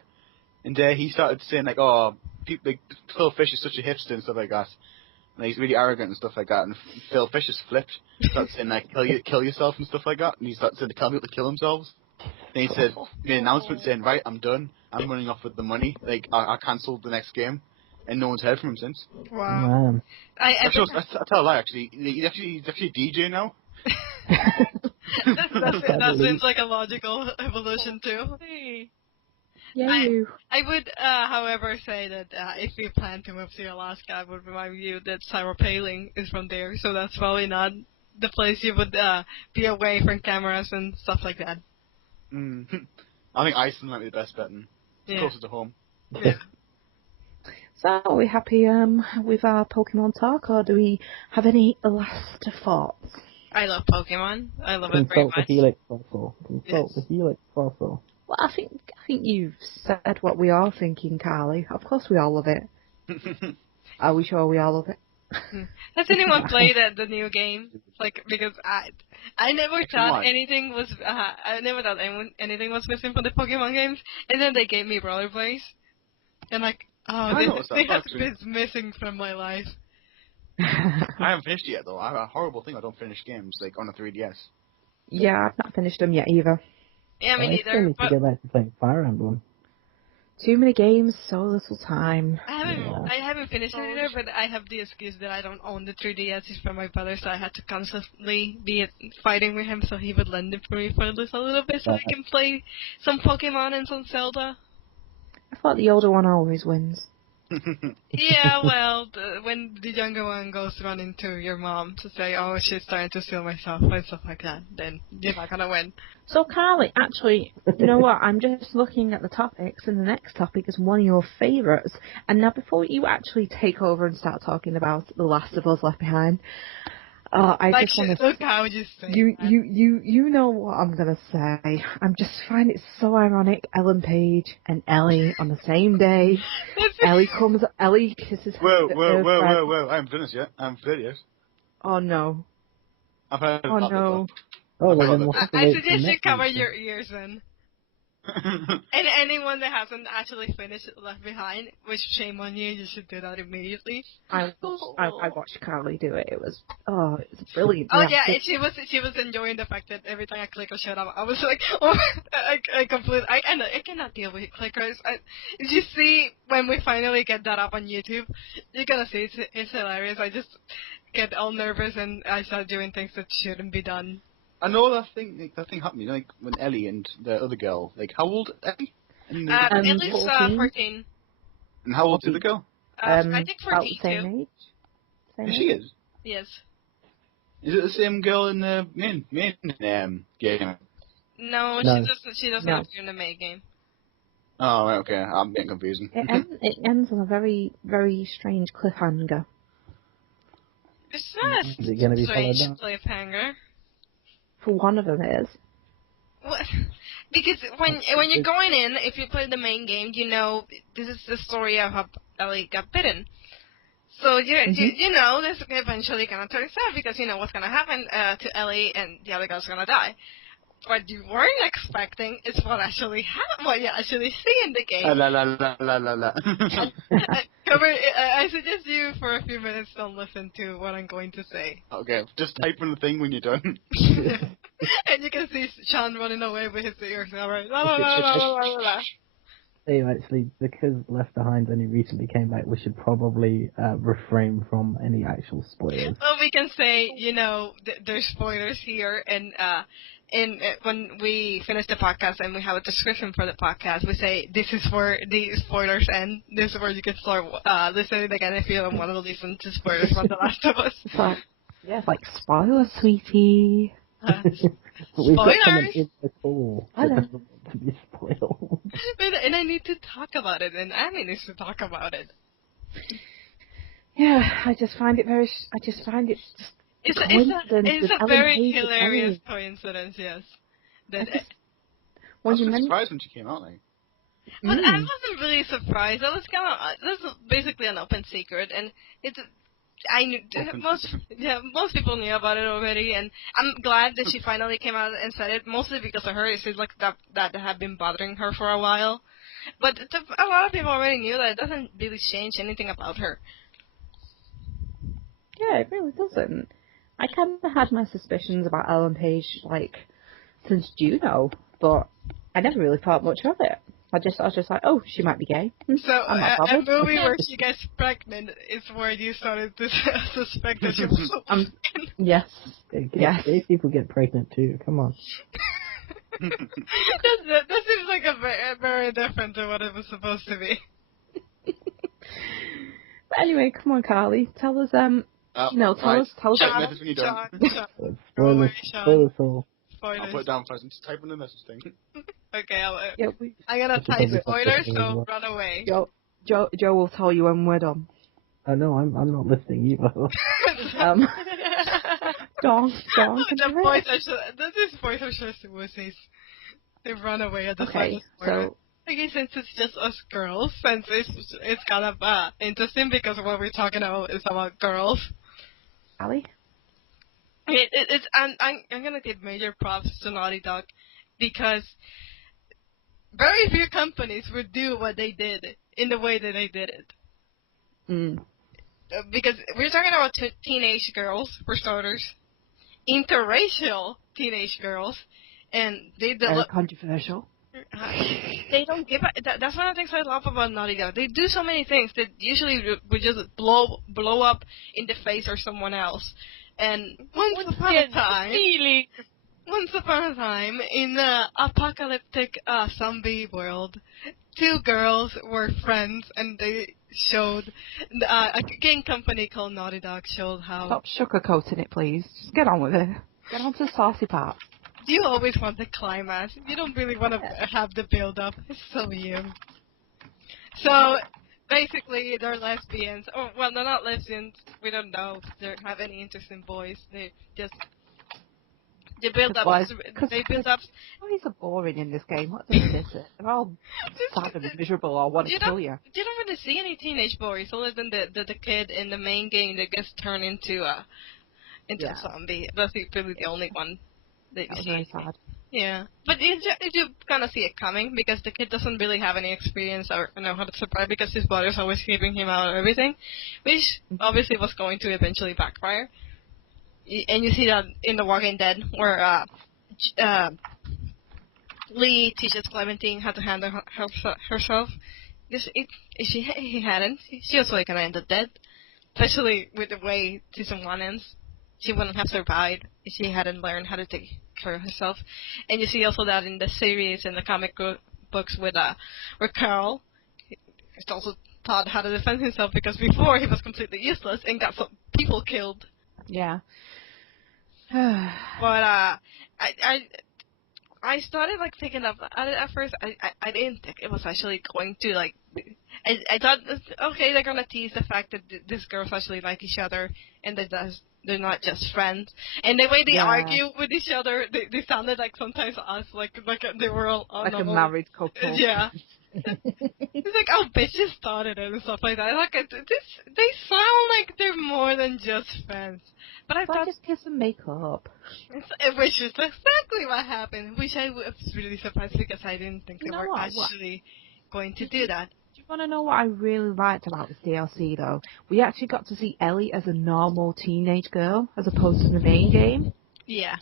and he started saying like, oh, people like Phil Fish is such a hipster and stuff like that, and he's really arrogant and stuff like that. And Phil Fish just flipped, started saying like, kill yourself and stuff like that, and he started saying to tell people to kill themselves. And he said, made an announcement saying, right, I'm done, I'm running off with the money, like I cancelled the next game, and no one's heard from him since. Wow. Man. I tell a lie actually. He's actually a DJ now. that seems like a logical evolution too. Yeah. I would, however, say that if you plan to move to Alaska, I would remind you that Sarah Palin is from there, so that's probably not the place you would be away from cameras and stuff like that. I think Iceland might be the best bet, and it's closer to home. Yeah. So, are we happy with our Pokemon talk, or do we have any last thoughts? I love Pokemon. I love it very Consult much. the Helix fossil. Consult the Helix fossil. Well, I think you've said what we are thinking, Carlie. Of course we all love it. Are we sure we all love it? Has anyone played the new game? Like, because I never thought anything was anything was missing from the Pokemon games, and then they gave me rollerblades, and like, they have been missing from my life. I haven't finished it yet though. I have a horrible thing. I don't finish games like on a 3DS. Yeah, I've not finished them yet either. Yeah, me neither. I still need to get back to playing Fire Emblem. Too many games, so little time. I haven't finished it either, but I have the excuse that I don't own the 3DS. It's from my brother, so I had to constantly be fighting with him so he would lend it for me for just a little bit so I can play some Pokemon and some Zelda. I thought the older one always wins. Yeah, well, when the younger one goes running to your mom to say, oh, she's starting to steal my stuff and stuff like that, then you're not gonna win. So, Carlie, actually, you know what? I'm just looking at the topics, and the next topic is one of your favourites. And now, before you actually take over and start talking about The Last of Us Left Behind, I just want to. Look how you say you know what I'm gonna say. I'm just find it so ironic. Ellen Page and Ellie on the same day. Ellie kisses her. Whoa! I haven't finished yet. I haven't played yet. Oh no. I've heard. Oh no. Oh, well, then we'll have to I wait suggest till you cover next week. your ears then. And anyone that hasn't actually finished Left Behind, which shame on you, you should do that immediately. I watched Carlie do it. It was brilliant. Oh yeah, she was enjoying the fact that every time I click or shut up, I was like, oh, I cannot deal with clickers. If you see when we finally get that up on YouTube, you're gonna see it's hilarious. I just get all nervous and I start doing things that shouldn't be done. I know that thing happened, like when Ellie and the other girl, like how old Ellie? Ellie's 14. And how old's the other girl? I think 14 about the same too. age. Same She age? is. Yes. Is it the same girl in the main game? No, No. she doesn't No. appear in the May game. Oh, right, okay. I'm getting confusing. It ends on a very, very strange cliffhanger. It's not Is it gonna a be strange followed up? cliffhanger. For one of them, it is. What? Because when you're going in, if you play the main game, you know this is the story of how Ellie got bitten. So you know this eventually gonna turn out because you know what's gonna happen to Ellie and the other girl's gonna die. What you weren't expecting is what actually happened. What you actually see in the game. La. I suggest you for a few minutes don't listen to what I'm going to say. Okay, just type in the thing when you're done. And you can see Sean running away with his ears. All right. La, la, la, la, la, la, la. Hey, actually, because Left Behind only recently came back, we should probably refrain from any actual spoilers. Well, we can say, you know, there's spoilers here, and when we finish the podcast and we have a description for the podcast, we say this is where the spoilers end. This is where you can start listening again if you don't want to listen to spoilers from The Last of Us. It's like spoilers, sweetie. We've got someone Spoilers! in the call that Hello. doesn't want to be spoiled. And I need to talk about it, and Annie needs to talk about it. Yeah, I just find it just It's coincidence a with very Ellen Page and hilarious Ellie. coincidence, yes. That, I was surprised when she came out, like. but I wasn't really surprised. This is basically an open secret, and I knew most people knew about it already, and I'm glad that she finally came out and said it. Mostly because of her, it seems like that had been bothering her for a while. But a lot of people already knew that it doesn't really change anything about her. Yeah, it really doesn't. I kind of had my suspicions about Ellen Page, like, since Juno, but I never really thought much of it. I was just like, oh, she might be gay. So, I'm not a bothered. movie where she gets pregnant is where you started to suspect that she was Yes. Yes. Gay people get pregnant too, come on. that seems like a very different to what it was supposed to be. But anyway, come on, Carlie. Tell us, tell us. Sean, Spoilers all. I'll put it down first. Just type in the message thing. Okay, Yeah, I'm gonna type spoilers, so run away. Joe will tell you when we're done. Oh no, I'm not listening either. Don. This voice are just wussies. They run away at the Okay, so. Okay, since it's just us girls, since it's kind of interesting because what we're talking about is about girls. Ali? I'm gonna give major props to Naughty Dog because very few companies would do what they did in the way that they did it. Because we're talking about teenage girls, for starters, interracial teenage girls, and they controversial. They don't give a, that's one of the things I love about Naughty Dog. They do so many things that usually would just blow up in the face of someone else. And once upon a time, in the apocalyptic zombie world, two girls were friends, and they showed a game company called Naughty Dog showed how. Stop sugarcoating it, please. Just get on with it. Get on to the saucy part. You always want the climax. You don't really want to have the build-up. It's so you. So, basically, they're lesbians. Oh, well, they're not lesbians. We don't know if they have any interest in boys. They just... They build up... They build up... Boys are boring in this game. What is it? They're all sad and miserable or want to kill you. You don't really see any teenage boys, other than the kid in the main game that gets turned into a zombie. That's really the only one. That was very sad. Yeah, but you kind of see it coming because the kid doesn't really have any experience or know how to survive because his brother's always keeping him out of everything, which obviously was going to eventually backfire. And you see that in The Walking Dead, where Lee teaches Clementine how to handle herself. If he hadn't, she was probably gonna end up dead. Especially with the way Season 1 ends. She wouldn't have survived if she hadn't learned how to take care of herself. And you see also that in the series and the comic books with Carl. He's also taught how to defend himself because before he was completely useless and got some people killed. Yeah. But I started like thinking of at first I didn't think it was actually going to like I thought okay they're gonna tease the fact that these girls actually like each other and they're not just friends, and the way they argue with each other they sounded like sometimes us like they were all like a married couple. Yeah. It's like, oh, bitches started it and stuff like that. Like, they sound like they're more than just friends. But I thought just kiss and make up. Which is exactly what happened. Which I was really surprised because I didn't think they were actually going to do that. Do you want to know what I really liked about this DLC, though? We actually got to see Ellie as a normal teenage girl, as opposed to the main game. Yeah.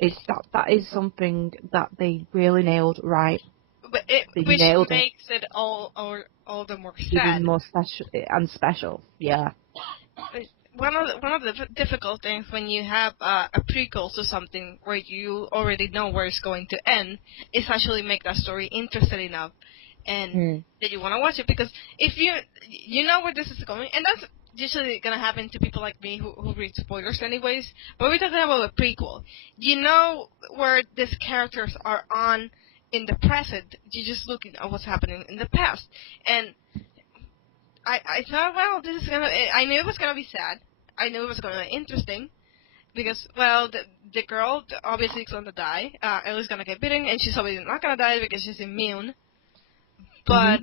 That is something that they really nailed right. But which makes it all the more sad. Even more special, yeah. One of the difficult things when you have a prequel to something where you already know where it's going to end is actually make that story interesting enough and that you want to watch it, because if you know where this is going, and that's usually gonna happen to people like me who read spoilers anyways, but we're talking about a prequel. You know where these characters are on in the present, you're just looking at what's happening in the past. And I thought, well, this is I knew it was gonna be sad. I knew it was gonna be interesting. Because, well, the girl obviously is gonna die. Ellie's gonna get bitten, and she's obviously not gonna die because she's immune. But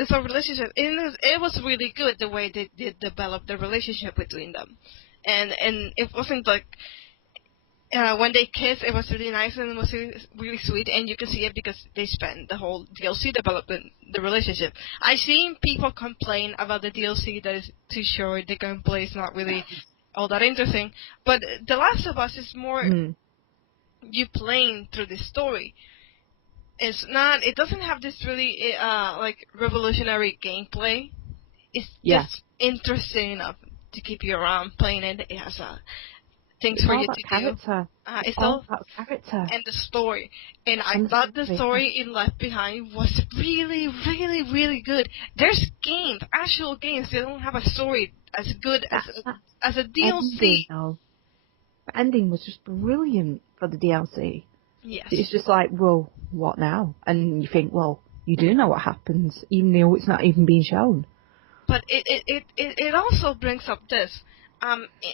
it's a relationship. It was really good the way they did develop the relationship between them, and it wasn't like when they kissed, it was really nice and it was really, really sweet, and you can see it because they spent the whole DLC developing the relationship. I've seen people complain about the DLC that is too short, the gameplay is not really all that interesting, but The Last of Us is more you playing through the story. It's not. It doesn't have this really like revolutionary gameplay. It's just interesting enough to keep you around playing it. It has things for you to character. do. It's all about character and the story. And I thought the story in Left Behind was really, really, really good. There's games, actual games. They don't have a story as good as a DLC. The ending was just brilliant for the DLC. Yes. It's just like, well, what now? And you think, well, you do know what happens, even though it's not even being shown. But it also brings up this.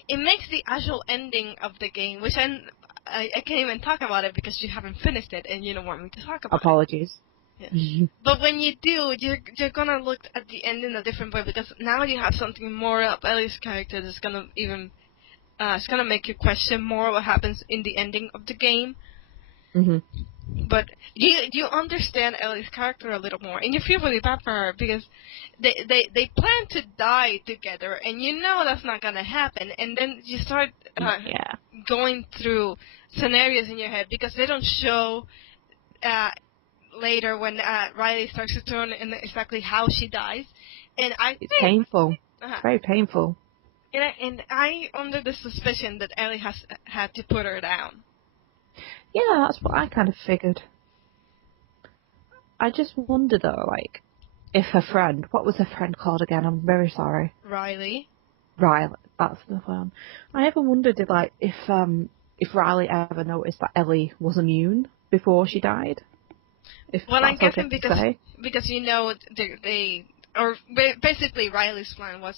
It makes the actual ending of the game, which I can't even talk about it because you haven't finished it and you don't want me to talk about Apologies. it. Yes. But when you do, you're gonna look at the end in a different way because now you have something more of Ellie's character that's gonna even it's gonna make you question more what happens in the ending of the game. Mm-hmm. But you understand Ellie's character a little more, and you feel really bad for her because they plan to die together, and you know that's not gonna happen, and then you start going through scenarios in your head because they don't show later when Riley starts to turn and exactly how she dies, and it's painful. It's very painful. And I under the suspicion that Ellie has had to put her down. Yeah, that's what I kind of figured. I just wonder though, like, if her friend, what was her friend called again? I'm very sorry. Riley, that's the one. I ever wondered if Riley ever noticed that Ellie was immune before she died. I'm guessing because you know basically Riley's plan was.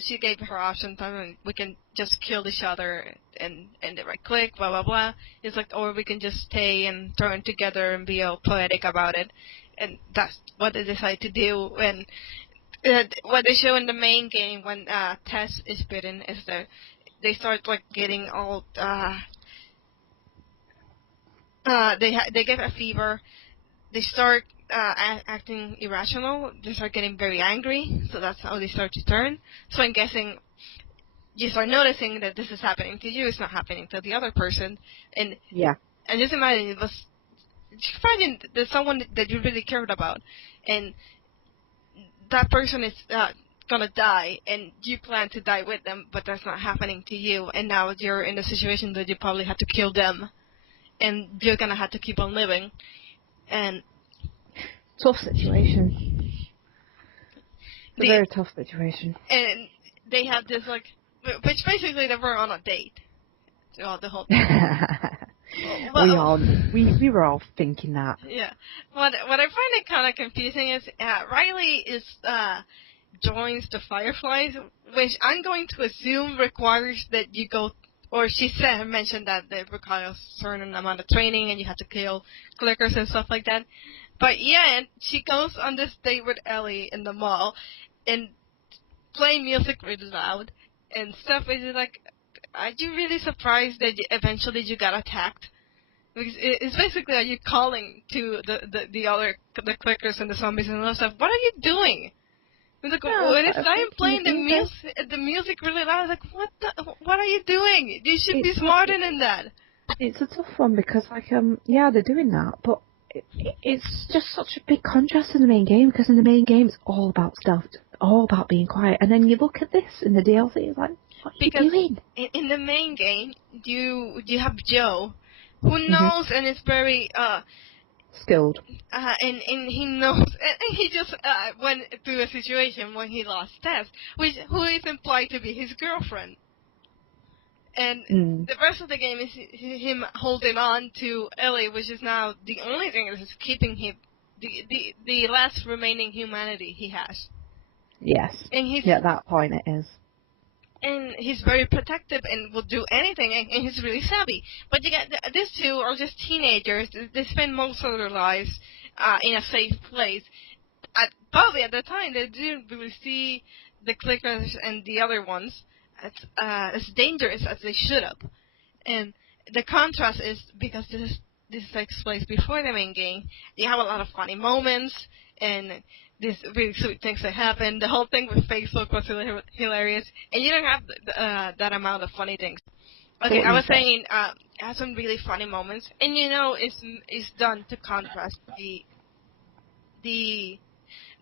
She gave her option time and we can just kill each other and they right click, blah blah blah. It's like, or we can just stay and turn together and be all poetic about it. And that's what they decide to do. And what they show in the main game when Tess is bitten is that they start like getting all they get a fever. They start acting irrational. They start getting very angry, so that's how they start to turn. So I'm guessing you start noticing that this is happening to you. It's not happening to the other person. And just imagine there's someone that you really cared about, and that person is gonna die, and you plan to die with them, but that's not happening to you. And now you're in a situation that you probably have to kill them, and you're gonna have to keep on living. And tough situation. It's a very tough situation. And they have this like, which basically they were on a date throughout the whole thing. We were all thinking that. Yeah. What I find it kind of confusing is Riley joins the Fireflies, which I'm going to assume requires that you go. Or she mentioned that it requires a certain amount of training and you have to kill clickers and stuff like that. But yeah, and she goes on this date with Ellie in the mall and play music really loud and stuff. Is like, are you really surprised that eventually you got attacked? Because it's basically, are you calling to the clickers and the zombies and all that stuff? What are you doing? Like, I'm playing the music really loud. Like, what are you doing? You should be smarter than that. It's a tough one because, like, they're doing that, but it's just such a big contrast to the main game because in the main game it's all about stealth, all about being quiet, and then you look at this in the DLC, it's like, what are you doing? In the main game, you have Joe, who knows and is very skilled. And he knows, and he just went through a situation when he lost Tess, who is implied to be his girlfriend. And the rest of the game is him holding on to Ellie, which is now the only thing that is keeping him, the last remaining humanity he has. Yes. And at that point it is. And he's very protective and will do anything, and he's really savvy. But you get these two are just teenagers. They spend most of their lives in a safe place. probably at the time they didn't really see the clickers and the other ones as dangerous as they should have. And the contrast is because this takes place before the main game. You have a lot of funny moments and these really sweet things that happen. The whole thing with Facebook was hilarious, and you don't have that amount of funny things. Okay, I was saying it has some really funny moments, and it's done to contrast the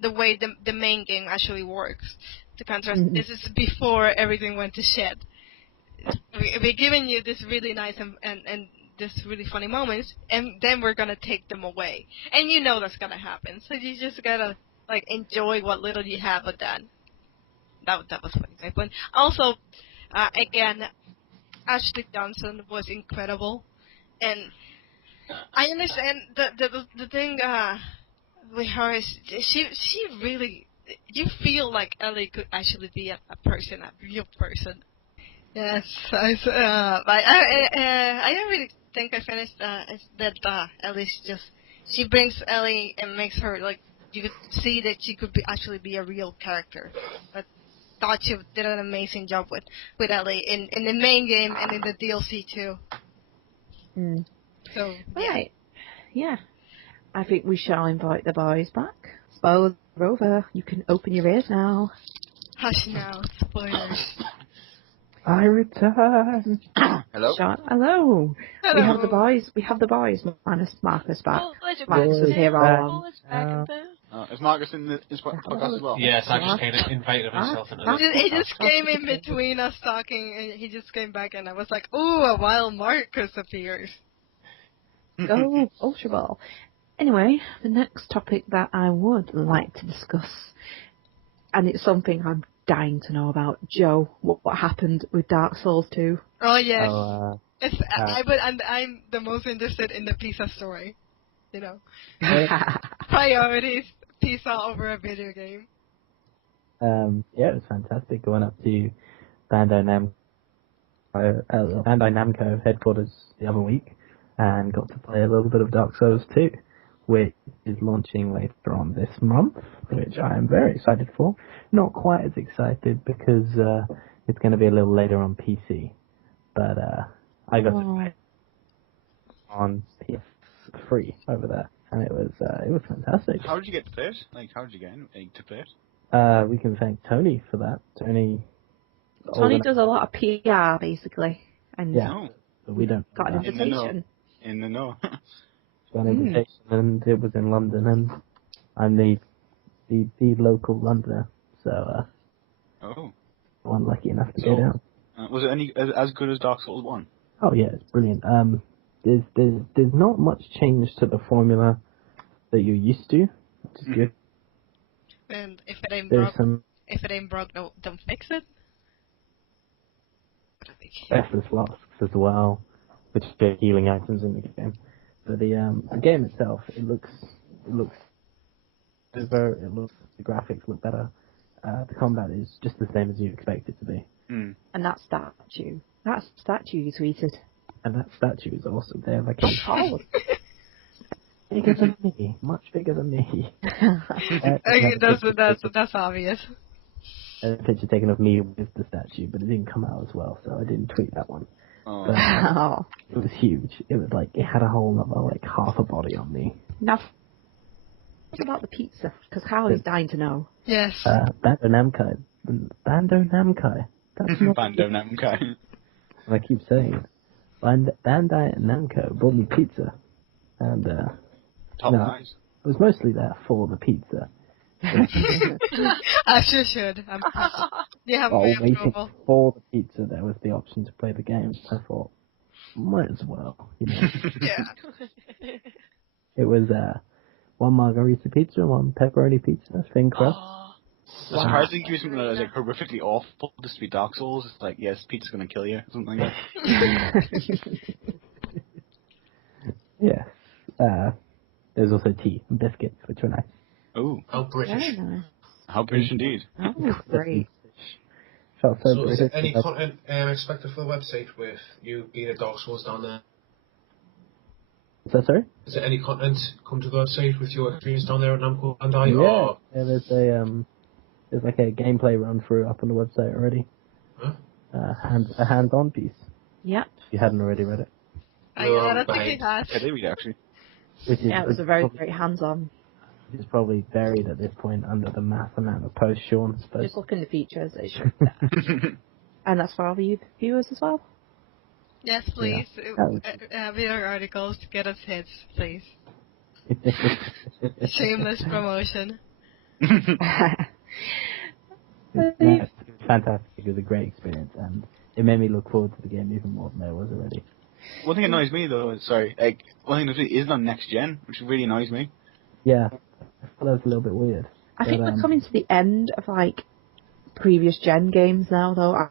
way the main game actually works. To contrast, this is before everything went to shit. We're giving you this really nice and this really funny moments, and then we're gonna take them away, and that's gonna happen. So you just gotta enjoy what little you have with that. That was funny. But also, again, Ashley Johnson was incredible, and I understand the thing with her is she really, you feel like Ellie could actually be a person, a real person. Yes, I don't really think I finished that Ellie's just, she brings Ellie and makes her you could see that she could actually be a real character. But thought she did an amazing job with Ellie in the main game and in the DLC too. So right, yeah. I think we shall invite the boys back. Spoilers are over. You can open your ears now. Hush now, spoilers. I return. Hello. Hello. Hello. We have the boys. We have the boys. Minus Marcus back. Marcus is here all along. Is Marcus in this podcast as well? Yes, I just kind of invited myself into this. He just came in between us talking, and he just came back, and I was like, "Ooh, a wild Marcus appears." Go Ultra Ball. Anyway, the next topic that I would like to discuss, and it's something I'm dying to know about. Joe, what happened with Dark Souls 2? Oh yes, I'm the most interested in the pizza story. Priorities, pizza over a video game. Yeah, it was fantastic going up to Bandai Namco headquarters the other week and got to play a little bit of Dark Souls 2, which is launching later on this month, which I am very excited for. Not quite as excited because it's going to be a little later on PC, but I got to play on PS3 over there, and it was fantastic. How did you get to play it? How did you get to play it? We can thank Tony for that. Tony does a lot of PR basically, and we don't got an invitation. In the know. Got an invitation, and it was in London, and I'm the local Londoner, so I'm lucky enough to go down. Was it as good as Dark Souls 1? Oh yeah, it's brilliant. There's not much change to the formula that you're used to, which is good. And if it ain't broke, don't fix it. Restless flasks as well, which are healing items in the game. But the game itself, it looks the graphics look better. The combat is just the same as you expect it to be. And that statue you tweeted. And that statue is awesome. They're like bigger than me, much bigger than me. That's obvious. A picture taken of me with the statue, but it didn't come out as well, so I didn't tweet that one. Oh. But, it was huge. It was it had a whole other half a body on me. Now, what about the pizza? Because Carlie's dying to know. Yes. Bandai Namco. Bandai Namco. That's not Bandai Namco. And I keep saying it. Bandai Namco brought me pizza, and Nice. I was mostly there for the pizza. I sure should. Waiting for the pizza, there was the option to play the game. I thought, might as well, Yeah. It was one margarita pizza, one pepperoni pizza, thin crust. It's hard to give you something that is horrifically awful just to be Dark Souls. It's yes, pizza's gonna kill you, something like that. Yes. There's also tea and biscuits, which were nice. Oh, how British! Nice. How British indeed. That was great. Felt so So, British. is there any content expected for the website with you being a Dark Souls down there? Is that sorry? Is there any content come to the website with your experience down there at Namco Bandai? Yeah, there's like a gameplay run through up on the website already. Huh? A hands-on piece. Yep. If you hadn't already read it. I don't think he has. Yeah, they read it, actually. Yeah, it was a very, very hands-on. It's probably buried at this point under the mass amount of posts Sean's posted. Just look in the features. It should be there. And that's for all the viewers as well. Yes, please. Read our articles to get us hits, please. Shameless promotion. It's fantastic. It was a great experience, and it made me look forward to the game even more than I was already. One thing that annoys me, though, one thing that annoys me is on next gen, which really annoys me. Yeah, I thought that was a little bit weird. I think we're coming to the end of, like, previous gen games now, though. I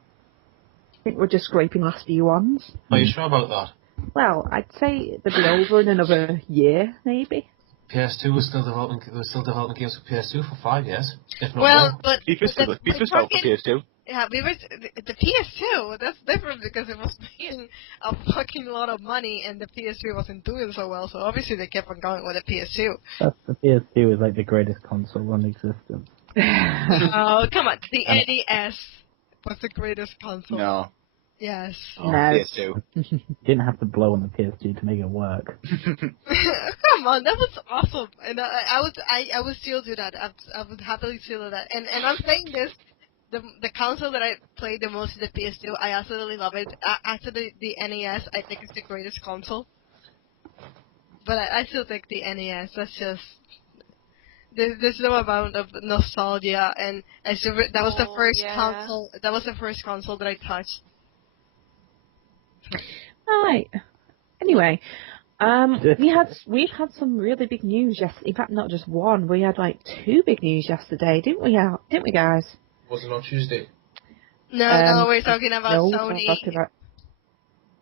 think we're just scraping last few ones. Are you sure about that? Well, I'd say they'll be over in another year, maybe. PS2 was still developing games for PS2 for 5 years, if not Well, more. but FIFA's out for PS2. Yeah, the PS2. That's different because it was making a fucking lot of money, and the PS3 wasn't doing so well. So obviously they kept on going with the PS2. The PS2 is like the greatest console in existence. Oh, come on. The NES was the greatest console. No. Yes. Oh, No. PS2. You didn't have to blow on the PS2 to make it work. Come on, that was awesome, and I would still do that. I would happily still do that. And I'm saying this, the console that I played the most is the PS2. I absolutely love it. After the NES, I think it's the greatest console. But I still think the NES. That's just there's no amount of nostalgia, and that was the first console. That was the first console that I touched. Alright. Anyway, we've had some really big news yesterday. In fact, not just one. We had like 2 big news yesterday, didn't we, guys? Was it on Tuesday? No, we're talking about Sony.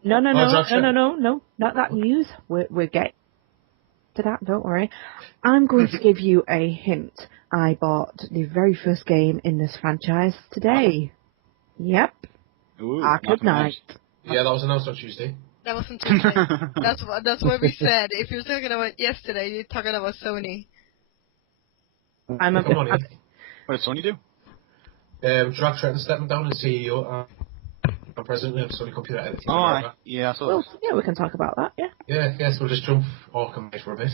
No, not that news. We're getting to that. Don't worry. I'm going to give you a hint. I bought the very first game in this franchise today. Yep. Ooh, Arcade Knight. Yeah, that was announced on Tuesday. That wasn't Tuesday. That's what we said. If you're talking about yesterday, you're talking about Sony. I'm a Come on, What did Sony do? Jack Tretton stepping down as CEO and president of Sony Computer Editing. Oh, yeah, I saw that. Yeah, we can talk about that. Yeah. Yes, we'll just jump Arkham Knight for a bit.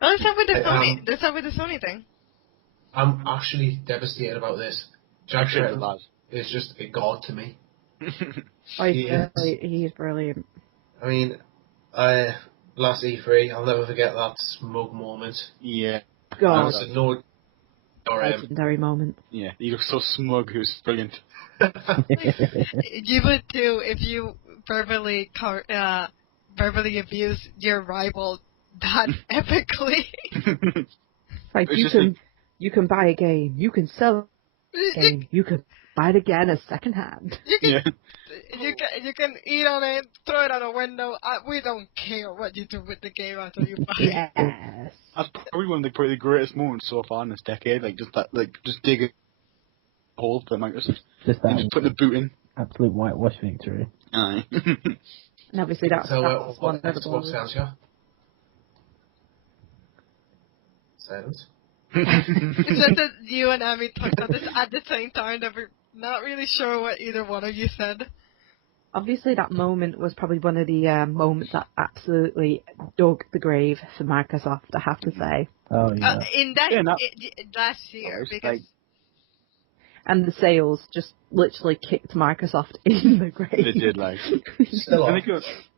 Let's start with the Sony. Let's start with the Sony thing. I'm actually devastated about this. Jack Tretton is just a god to me. He's brilliant. I mean, last E3, I'll never forget that smug moment. Yeah. God. Legendary moment. Yeah, he looks so smug, he was brilliant. You would too if you verbally abuse your rival that epically. Like you can buy a game, you can sell a game, you can buy it again as second hand. You can eat on it, throw it out a window. We don't care what you do with the game after you buy it. Yes. That's probably one of the greatest moments so far in this decade. Just dig a hole for Microsoft. Just put the boot in. Absolute whitewash victory. Aye. And obviously that's one of the Xbox sounds, yeah? Silence. It's just that you and Abby talked about this at the same time that we're not really sure what either one of you said. Obviously that moment was probably one of the moments that absolutely dug the grave for Microsoft, I have to say. Oh, yeah. Last year, because... And the sales just literally kicked Microsoft in the grave. They did, like.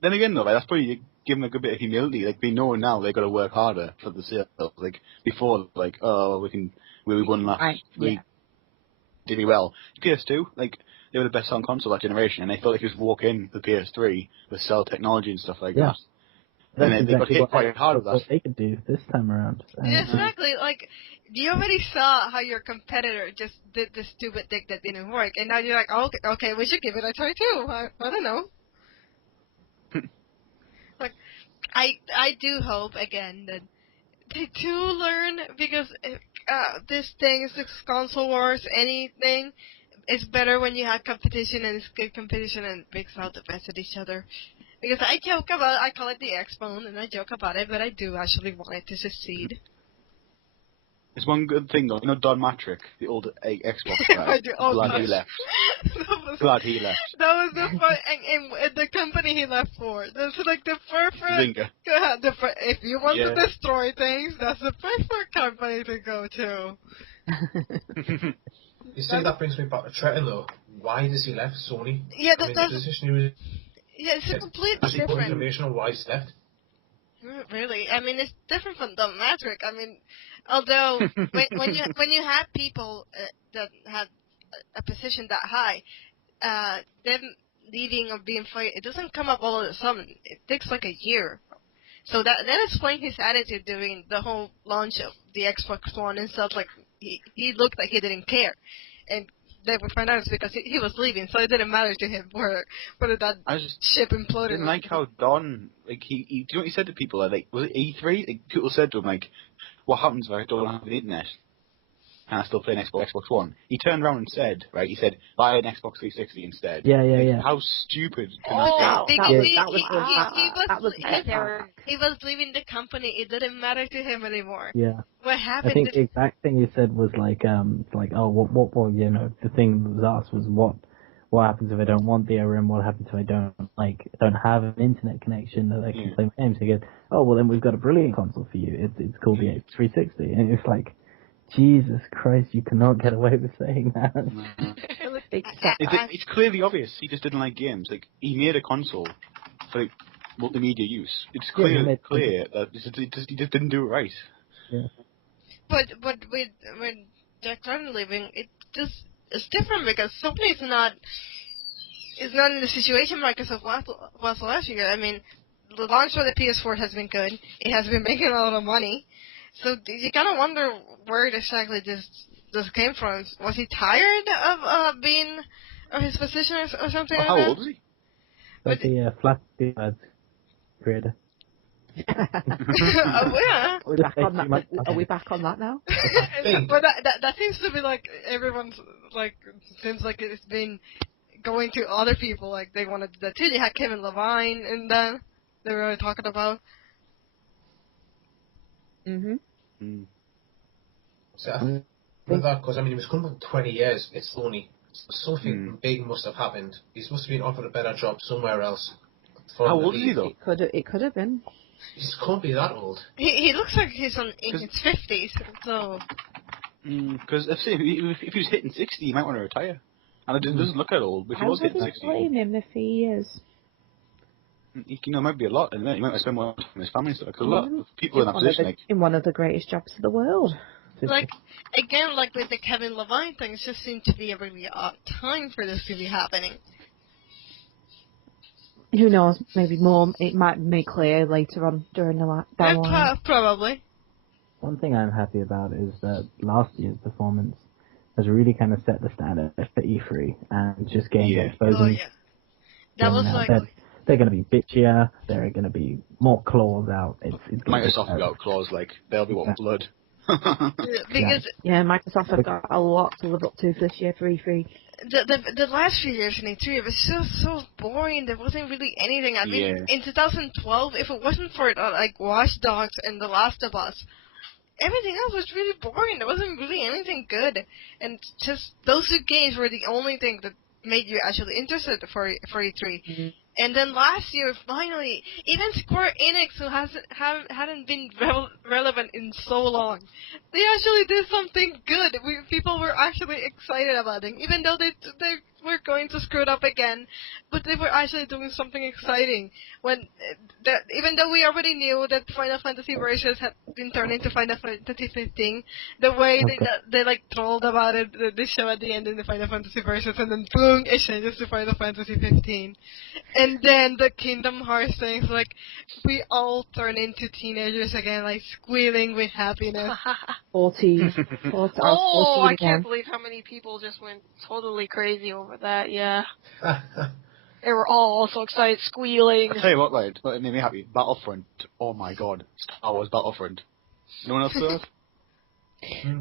Then again, though, that's probably give them a good bit of humility. Like, they know now they got to work harder for the sales. Like, before, like, we won last week. Did really well. PS2, like, they were the best selling console that generation, and they felt like you just walk in the PS3 with cell technology and stuff like that. And they got hit quite hard with that. What they could do this time around. Exactly. Like, you already saw how your competitor just did the stupid thing that didn't work, and now you're like, oh, okay, we should give it a try too. I don't know. Like, I do hope again that they do learn, because this thing is console wars. Anything is better when you have competition, and it's good competition and brings out the best of each other. Because I call it the X-Bone, and I joke about it, but I do actually want it to succeed. There's one good thing though. You know Don Matrick, the old Xbox guy. Glad he left. Glad he left. That was the fun, and the company he left for. That's like the perfect. Zynga. If you want to destroy things, that's the perfect company to go to. You see, that brings me back to Tretton though. Why does he left Sony? Yeah, the position he was. Yeah, it's a completely different. different. Information on why he's left. Really, I mean, it's different from Don Matrick. I mean, although when you have people that have a position that high, them leaving or being fired, it doesn't come up all of a sudden. It takes like a year. So that explains his attitude during the whole launch of the Xbox One and stuff. Like he looked like he didn't care, and they would find out it's because he was leaving, so it didn't matter to him whether that ship imploded. I didn't like how Don, like, do you know what he said to people? Like, was it E3? Like, people said to him, like, what happens if I don't have the internet? And I still play an Xbox One. He turned around and said, right, he said, buy an Xbox 360 instead. Yeah. How stupid can that be? He was leaving the company. It didn't matter to him anymore. Yeah. What happened? I think the exact thing he said was like, what, you know, the thing that was asked was what happens if I don't want the ORM? What happens if I don't have an internet connection that I can play my games? He goes, oh, well then we've got a brilliant console for you. It's called the X360. And it's like, Jesus Christ, you cannot get away with saying that. It's clearly obvious. He just didn't like games. Like, he made a console for like, multimedia use. It's clear that he just didn't do it right. Yeah. But with Jack Carlie leaving, it's different because Sony is not in the situation Microsoft was last year. I mean, the launch of the PS4 has been good. It has been making a lot of money. So you kind of wonder where exactly this came from. Was he tired of being of his position or something like that? How old is he? Like the Flappy Bird creator. Oh, yeah. Are we back on that now? But that seems to be like everyone's like seems like it's been going to other people. Like they wanted to do that too. They had Kevin Levine and then they were talking about. So I think that because I mean he was coming for 20 years. It's Sony. Something big must have happened. He must have been offered a better job somewhere else. How old is he though? It could have been. He just can't be that old. He looks like he's in his 50s. So. Because if he was hitting 60, he might want to retire. And it doesn't look that old, but he was hitting 60. I wouldn't blame him if he is. It might be a lot, and he might spend more time with his family and stuff. Because a lot of people in that position, in one of the greatest jobs in the world. Like again, like with the Kevin Levine thing, it just seemed to be a really odd time for this to be happening. Who knows? Maybe more. It might be clear later on during the line. Probably. One thing I'm happy about is that last year's performance has really kind of set the standard for E3 and just games exposing. Oh yeah. That was like. They're going to be bitchier. There are going to be more claws out. It's Microsoft have got claws like they'll be wanting blood. Because Microsoft have got a lot to live up to this year for E3. The last few years in E3 it was so boring. There wasn't really anything. I mean, in 2012, if it wasn't for like Watch Dogs and The Last of Us, everything else was really boring. There wasn't really anything good, and just those two games were the only thing that made you actually interested for E3. Mm-hmm. And then last year, finally, even Square Enix, who hadn't been relevant in so long, they actually did something good. People were actually excited about it, even though they were going to screw it up again. But they were actually doing something exciting. Even though we already knew that Final Fantasy Versus had been turned into Final Fantasy 15, the way they like trolled about it, they show at the end in the Final Fantasy Versus, and then boom, it changes to Final Fantasy 15. And then the Kingdom Hearts things, like, we all turn into teenagers again, like, squealing with happiness. 14. I can't believe how many people just went totally crazy over that, yeah. They were all so excited, squealing. I'll tell you what it made me happy. Battlefront. Oh my god. Star Wars Battlefront. No one else saw it?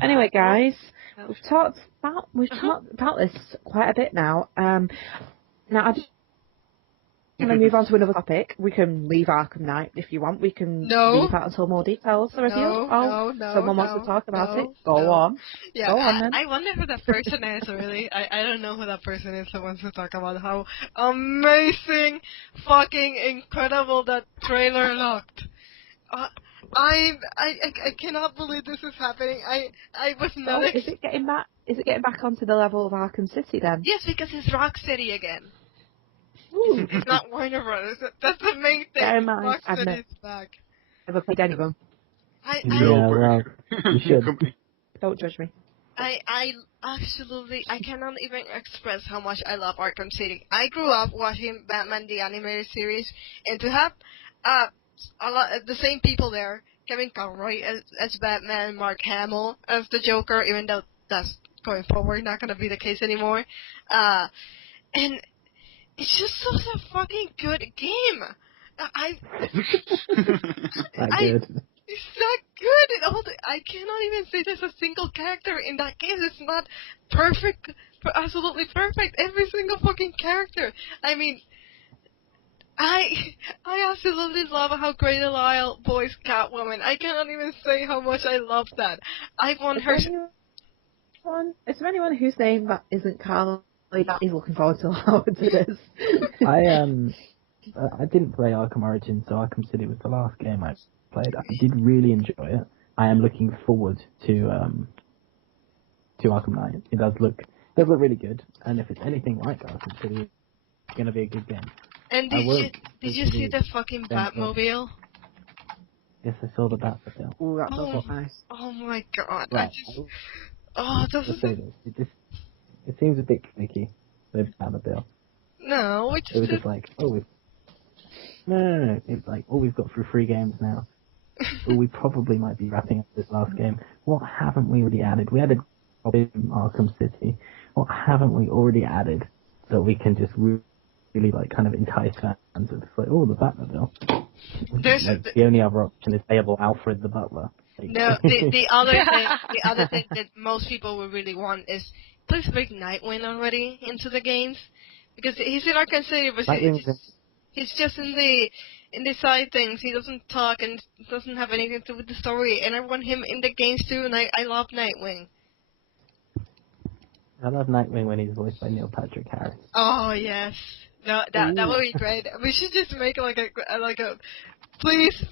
Anyway, guys, we've talked about this quite a bit now. Now, Can I move on to another topic? We can leave Arkham Knight if you want. We can leave that until more details are revealed. Someone wants to talk about it. Go on. Yeah, Go on then. I wonder who that person is, really. I don't know who that person is that wants to talk about how amazing, fucking incredible that trailer looked. I cannot believe this is happening. I was not. Is it getting back? Is it getting back onto the level of Arkham City then? Yes, because it's Rocksteady again. Ooh. It's not Warner Brothers. That's the main thing. Bear in mind, I've Rocksteady is back. never played any of them. You should. Don't judge me. I absolutely, I cannot even express how much I love Arkham City. I grew up watching Batman the animated series, and to have a lot the same people there, Kevin Conroy as Batman, Mark Hamill as the Joker, even though that's going forward not gonna be the case anymore. And it's just such a fucking good game. It's that good. I cannot even say there's a single character in that game that's not perfect, absolutely perfect. Every single fucking character. I mean, I absolutely love how Greta Lyle voiced Catwoman. I cannot even say how much I love that. I want her. Is there anyone whose name that isn't Carlie that is looking forward to how to do this? I didn't play Arkham Origins, so Arkham City was the last game I played. I did really enjoy it. I am looking forward to Arkham Knight. It does look really good, and if it's anything like Arkham City, it's going to be a good game. And did you see the fucking Batmobile? Yes, I saw the Batmobile. Ooh, that does look nice. Oh my god! Right. It seems a bit clicky with Batmobile. No, it was just like, no. It's like, we've got through 3 games now. We probably might be wrapping up this last game. What haven't we already added? We added Arkham City. What haven't we already added that we can just really like kind of entice fans with? It's like, the Batmobile. The only other option is playable Alfred the Butler. No, the other thing that most people would really want is please bring Nightwing already into the games, because he's in Arkham City, but he's just in the side things. He doesn't talk and doesn't have anything to do with the story. And I want him in the games too. And I love Nightwing. I love Nightwing when he's voiced by Neil Patrick Harris. Oh yes, no, that would be great. We should just make like a please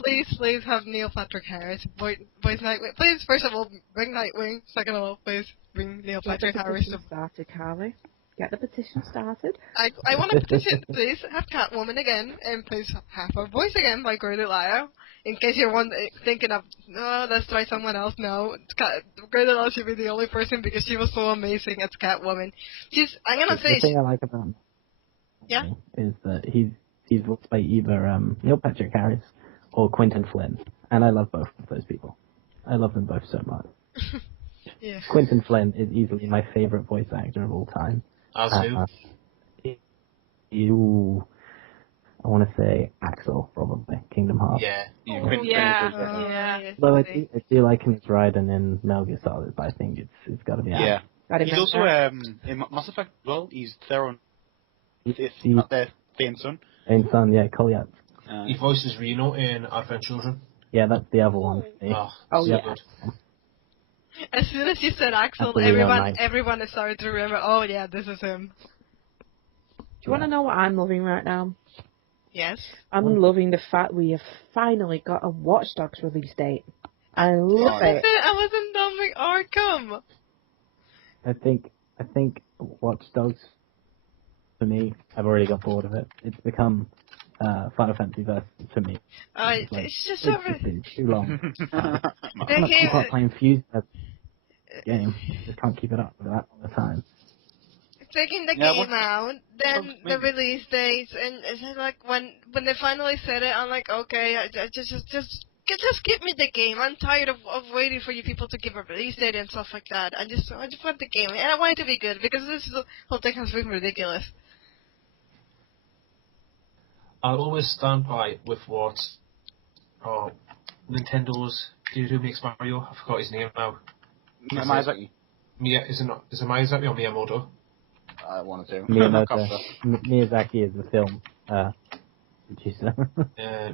have Neil Patrick Harris voice Nightwing. Please, first of all, bring Nightwing. Second of all, please bring Neil Patrick Harris. Get the petition started, Carlie. Get the petition started. I want a petition. Please have Catwoman again, and please have her voice again by Greta Lyle. In case you're thinking of, let's try someone else. No, Greta Lyle should be the only person because she was so amazing as Catwoman. The thing I like about him is that he's voiced by either Neil Patrick Harris or Quentin Flynn, and I love both of those people. I love them both so much. Yeah. Quentin Flynn is easily my favorite voice actor of all time. I want to say Axel, probably. Kingdom Hearts. Yeah. But I do like him as Raiden in Metal Gear Solid, but I think it's got to be Axel. He's also in Mass Effect as well. He's Theron. He's not their Thane's son. Thane's son, yeah, Kolyat. He voices Reno in Advent Children. Yeah, that's the other one. Good. As soon as you said Axel, everyone has started to remember, oh yeah, this is him. Do you want to know what I'm loving right now? Yes. I'm loving the fact we have finally got a Watch Dogs release date. I love it. I wasn't done with Arkham. I think Watch Dogs, for me, I've already got bored of it. It's become Final Fantasy Verse for me. It's just been too long. I keep up playing Fuse game. Just can't keep it up for that all the time. Taking the game out, then the release dates, and it's like when they finally said it, I'm like, okay, just give me the game. I'm tired of waiting for you people to give a release date and stuff like that. I just want the game, and I want it to be good because this whole thing has been ridiculous. I'll always stand by with what Nintendo's dude who makes Mario. I forgot his name now. Miyazaki. Is it Miyazaki or Miyamoto? I wanted to. Miyazaki is the film. Did you say?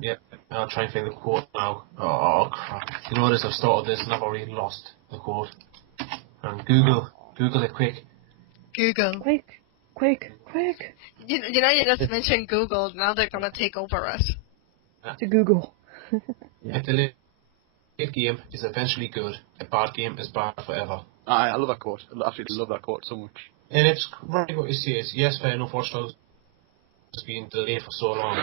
Yeah, I'll try and find the quote now. Oh, crap. You know what it is? I've started this and I've already lost the quote. And Google it quick. Google. Quick. You know, you just mentioned Google. Now they're gonna take over us. To Google. A delayed game is eventually good. A bad game is bad forever. I love that quote. I absolutely love that quote so much. And it's right what you say is, yes, fair enough, Watch Dogs has been delayed for so long,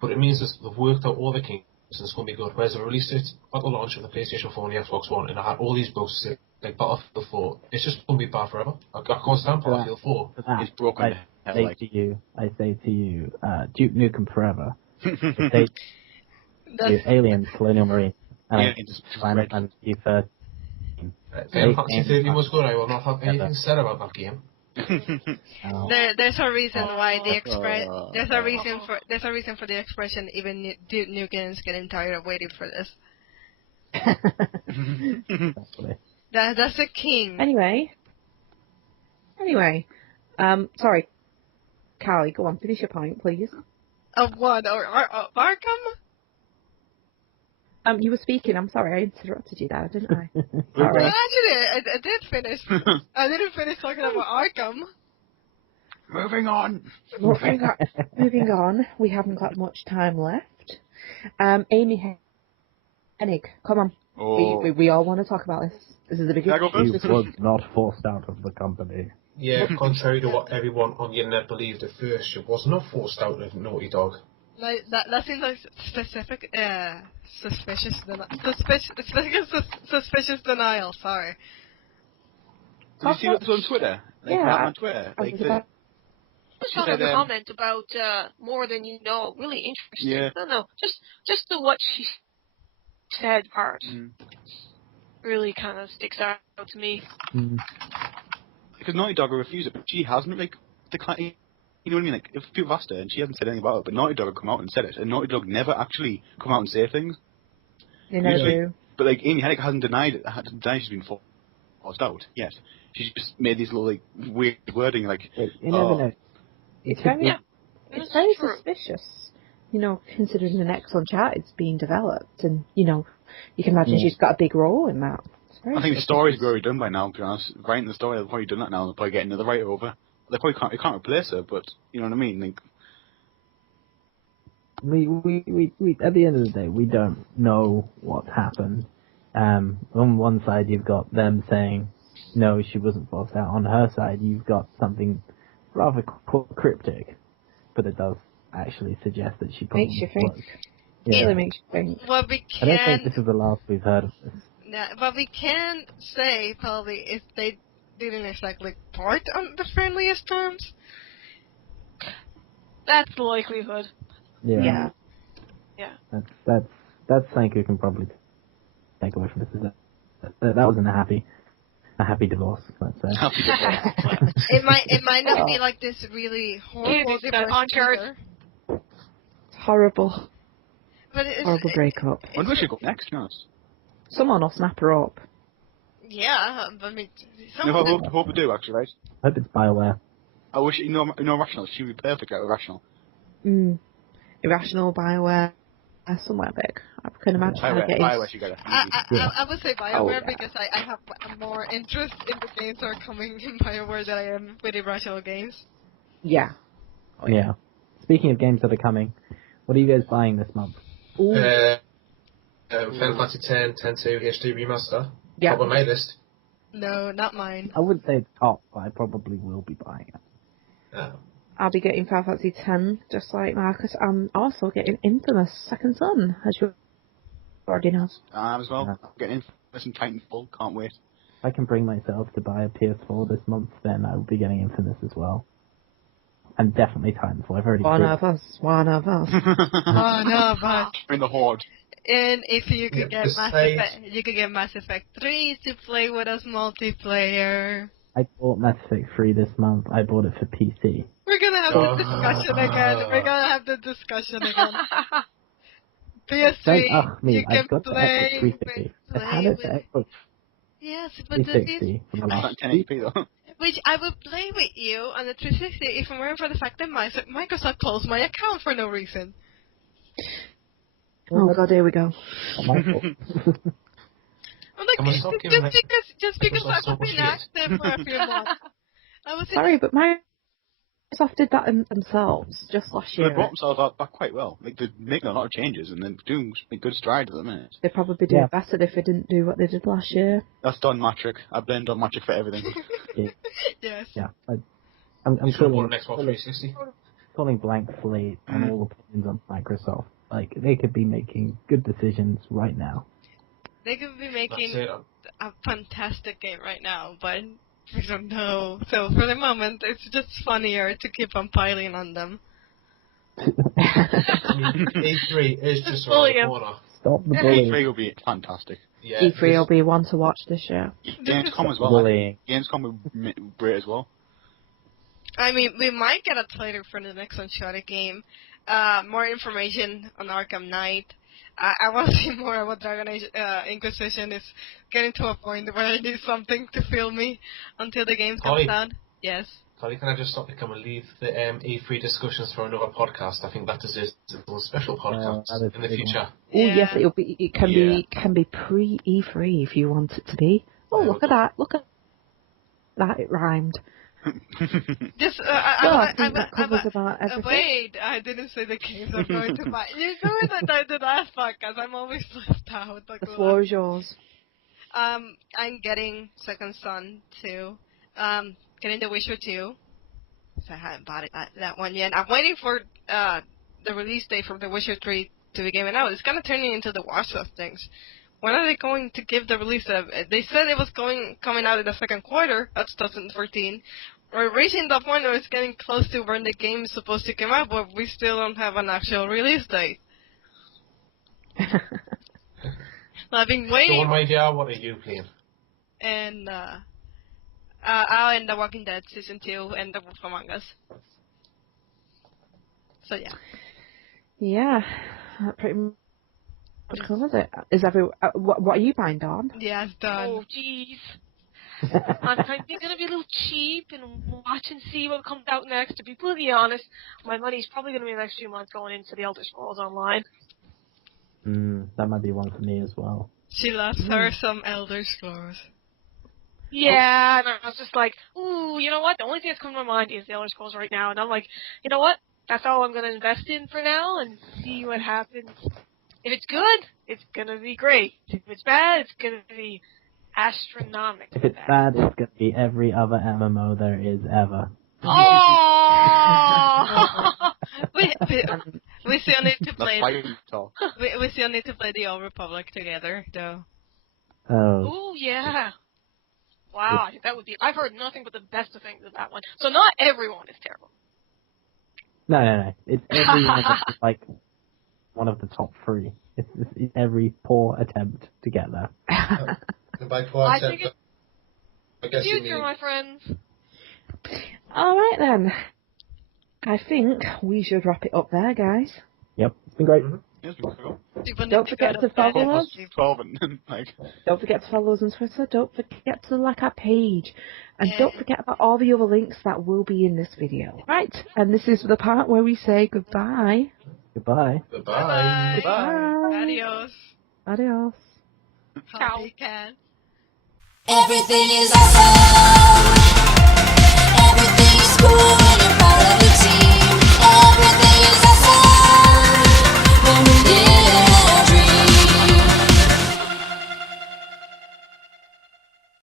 but it means that they've worked out all the kinks and it's going to be good. Whereas they released it at the launch of the PlayStation 4 and the Xbox One, and it had all these bugs like Battlefield 4. It's just going to be bad forever. I can't stand Battlefield 4. It's broken. I say to you, Duke Nukem Forever. I say to you, Aliens, Colonial Marine, and Final Fantasy 13. Final Fantasy 13 was good. I will not have anything said about that game. There's a reason why the there's a reason for the expression. Even Duke Nukem's getting tired of waiting for this. That's a king. Anyway. Sorry. Carlie, go on, finish your point, please. Of what? Or Arkham? You were speaking, I'm sorry, I interrupted you there, didn't I? Sorry. Actually, I did finish. I didn't finish talking about Arkham. Moving on. Moving on. We haven't got much time left. Amy Hennig, come on. Oh. We all want to talk about this. This is the biggest. She was not forced out of the company. Yeah, contrary to what everyone on the internet believed at first, she was not forced out of Naughty Dog. Like that seems like suspicious denial. Sorry. Did you see what was on Twitter? On Twitter. She said a comment about more than you know. Really interesting. Yeah. No, just the what she said part really kind of sticks out to me. Because Naughty Dog refused it, but she hasn't, declined. You know what I mean? Like, if people asked her and she hasn't said anything about it, but Naughty Dog have come out and said it, and Naughty Dog never actually come out and say things. They never do. But, Amy Hennig hasn't denied she's been forced out yet. She's just made these little, weird wording, you never know. It's very suspicious, considering the next Uncharted's being developed, and, you can imagine she's got a big role in that. I think the story's already done by now, to be honest. Writing the story, they've probably done that now, they'll probably get another writer over. They probably can't replace her, but, you know what I mean? We at the end of the day, we don't know what's happened. On one side, you've got them saying, no, she wasn't forced out. On her side, you've got something rather cryptic, but it does actually suggest that she probably makes you think. was. Yeah. It really makes you think. Well, I don't think this is the last we've heard of this. Yeah, but we can say probably if they didn't exactly part on the friendliest terms. That's the likelihood. Yeah. That's something we can probably take away from this. That wasn't a happy divorce, let's say. Happy divorce. It might not be like this really horrible divorce either. Horrible. But it's horrible breakup. I wonder where she go next, to be honest. Someone will snap her up. Yeah, I mean... I hope we do, actually, right? I hope it's BioWare. I wish, Irrational, she'd be perfect at Irrational. Irrational, BioWare, somewhere big. I can imagine her getting... BioWare, she got it. I would say BioWare because I have more interest in the games that are coming in BioWare than I am with Irrational games. Yeah. Oh, yeah. Speaking of games that are coming, what are you guys buying this month? Final Fantasy X, 10-2 HD Remaster. Yeah. Top of my list. No, not mine. I wouldn't say it's top, but I probably will be buying it. Oh. I'll be getting Final Fantasy X, just like Marcus. I'm also getting Infamous Second Son, as you already know. As well. I'm getting Infamous and Titanfall. Can't wait. If I can bring myself to buy a PS4 this month, then I will be getting Infamous as well. And definitely Titanfall. I've already One of us. One of us. In the Horde. And if you could get Mass Effect 3 to play with us multiplayer. I bought Mass Effect 3 this month. I bought it for PC. We're gonna have the discussion again. We're gonna have the discussion again. PS3, you can play. I had it for Xbox. Yes, but 360 for the last 1080p though. Which I would play with you on the 360 if it weren't for the fact that Microsoft closed my account for no reason. Oh god, here we go. I'm like, Can we stop giving just because I so was much inactive for a few months. I was Sorry, but Microsoft did that themselves just last year. They brought themselves back quite well. Like, they're making a lot of changes and they're doing a good stride at the minute. They'd probably do better if they didn't do what they did last year. That's Don Matrick. I blame Don Matrick for everything. Yes. Yeah. I'm calling Xbox 360. calling blank slate on all opinions on Microsoft. Like, they could be making good decisions right now. They could be making a fantastic game right now, but we don't know. So for the moment, it's just funnier to keep on piling on them. I mean, E3 is just around the corner. Stop the bullying. E3 will be fantastic. Yeah, E3 will be one to watch this year. Gamescom as well. Gamescom will be great as well. I mean, we might get a trailer for the next Uncharted game. More information on Arkham Knight. I want to see more about Dragon Age Inquisition. It's getting to a point where I need something to fill me until the game comes out. Yes. Carlie, can I just stop you? Can we leave the E3 discussions for another podcast? I think that deserves a special podcast in the future. Oh yes, it can be pre E3 if you want it to be. Oh, look at that! Look at that! It rhymed. Just, I think that covers about everything. Wait, I didn't say the games I'm going to buy. You know that I did last podcast. I'm always left out. The floor is yours. I'm getting Second Son 2. Getting The Witcher 2. So I haven't bought that one yet. I'm waiting for the release date for The Witcher 3 to be given out. It's kind of turning into the Watch Dogs things. When are they going to give the release of it? They said it was coming out in the second quarter. That's 2014. We're reaching the point where it's getting close to when the game is supposed to come out, but we still don't have an actual release date. I've been waiting. So, my dear, what are you playing? And The Walking Dead Season 2 and The Wolf Among Us. So, yeah. Yeah, that pretty much covers it. What are you buying, Dawn? Yeah, it's done. Oh, jeez. I'm probably going to be a little cheap and watch and see what comes out next. To be completely honest, my money's probably going to be the next few months going into the Elder Scrolls Online. That might be one for me as well. She loves her some Elder Scrolls. Yeah, and I was just like, ooh, you know what? The only thing that's coming to my mind is the Elder Scrolls right now. And I'm like, you know what? That's all I'm going to invest in for now and see what happens. If it's good, it's going to be great. If it's bad, it's going to be astronomical. If it's bad, it's going to be every other MMO there is ever. Oh! we still need to play. We still need to play the Old Republic together, though. Oh yeah! Wow, that would be. I've heard nothing but the best of things of that one. So not everyone is terrible. No. It's everyone is like one of the top 3. It's every poor attempt to get there. By poor I attempt, think it's the future, my friends. All right then. I think we should wrap it up there, guys. Yep, it's been great. Yes, we will. Don't forget to follow us. 12 and, Don't forget to follow us on Twitter. Don't forget to like our page. And don't forget about all the other links that will be in this video. Right, and this is the part where we say goodbye. Goodbye. Goodbye. Goodbye. Adios. Adios. Ciao. Everything is awesome.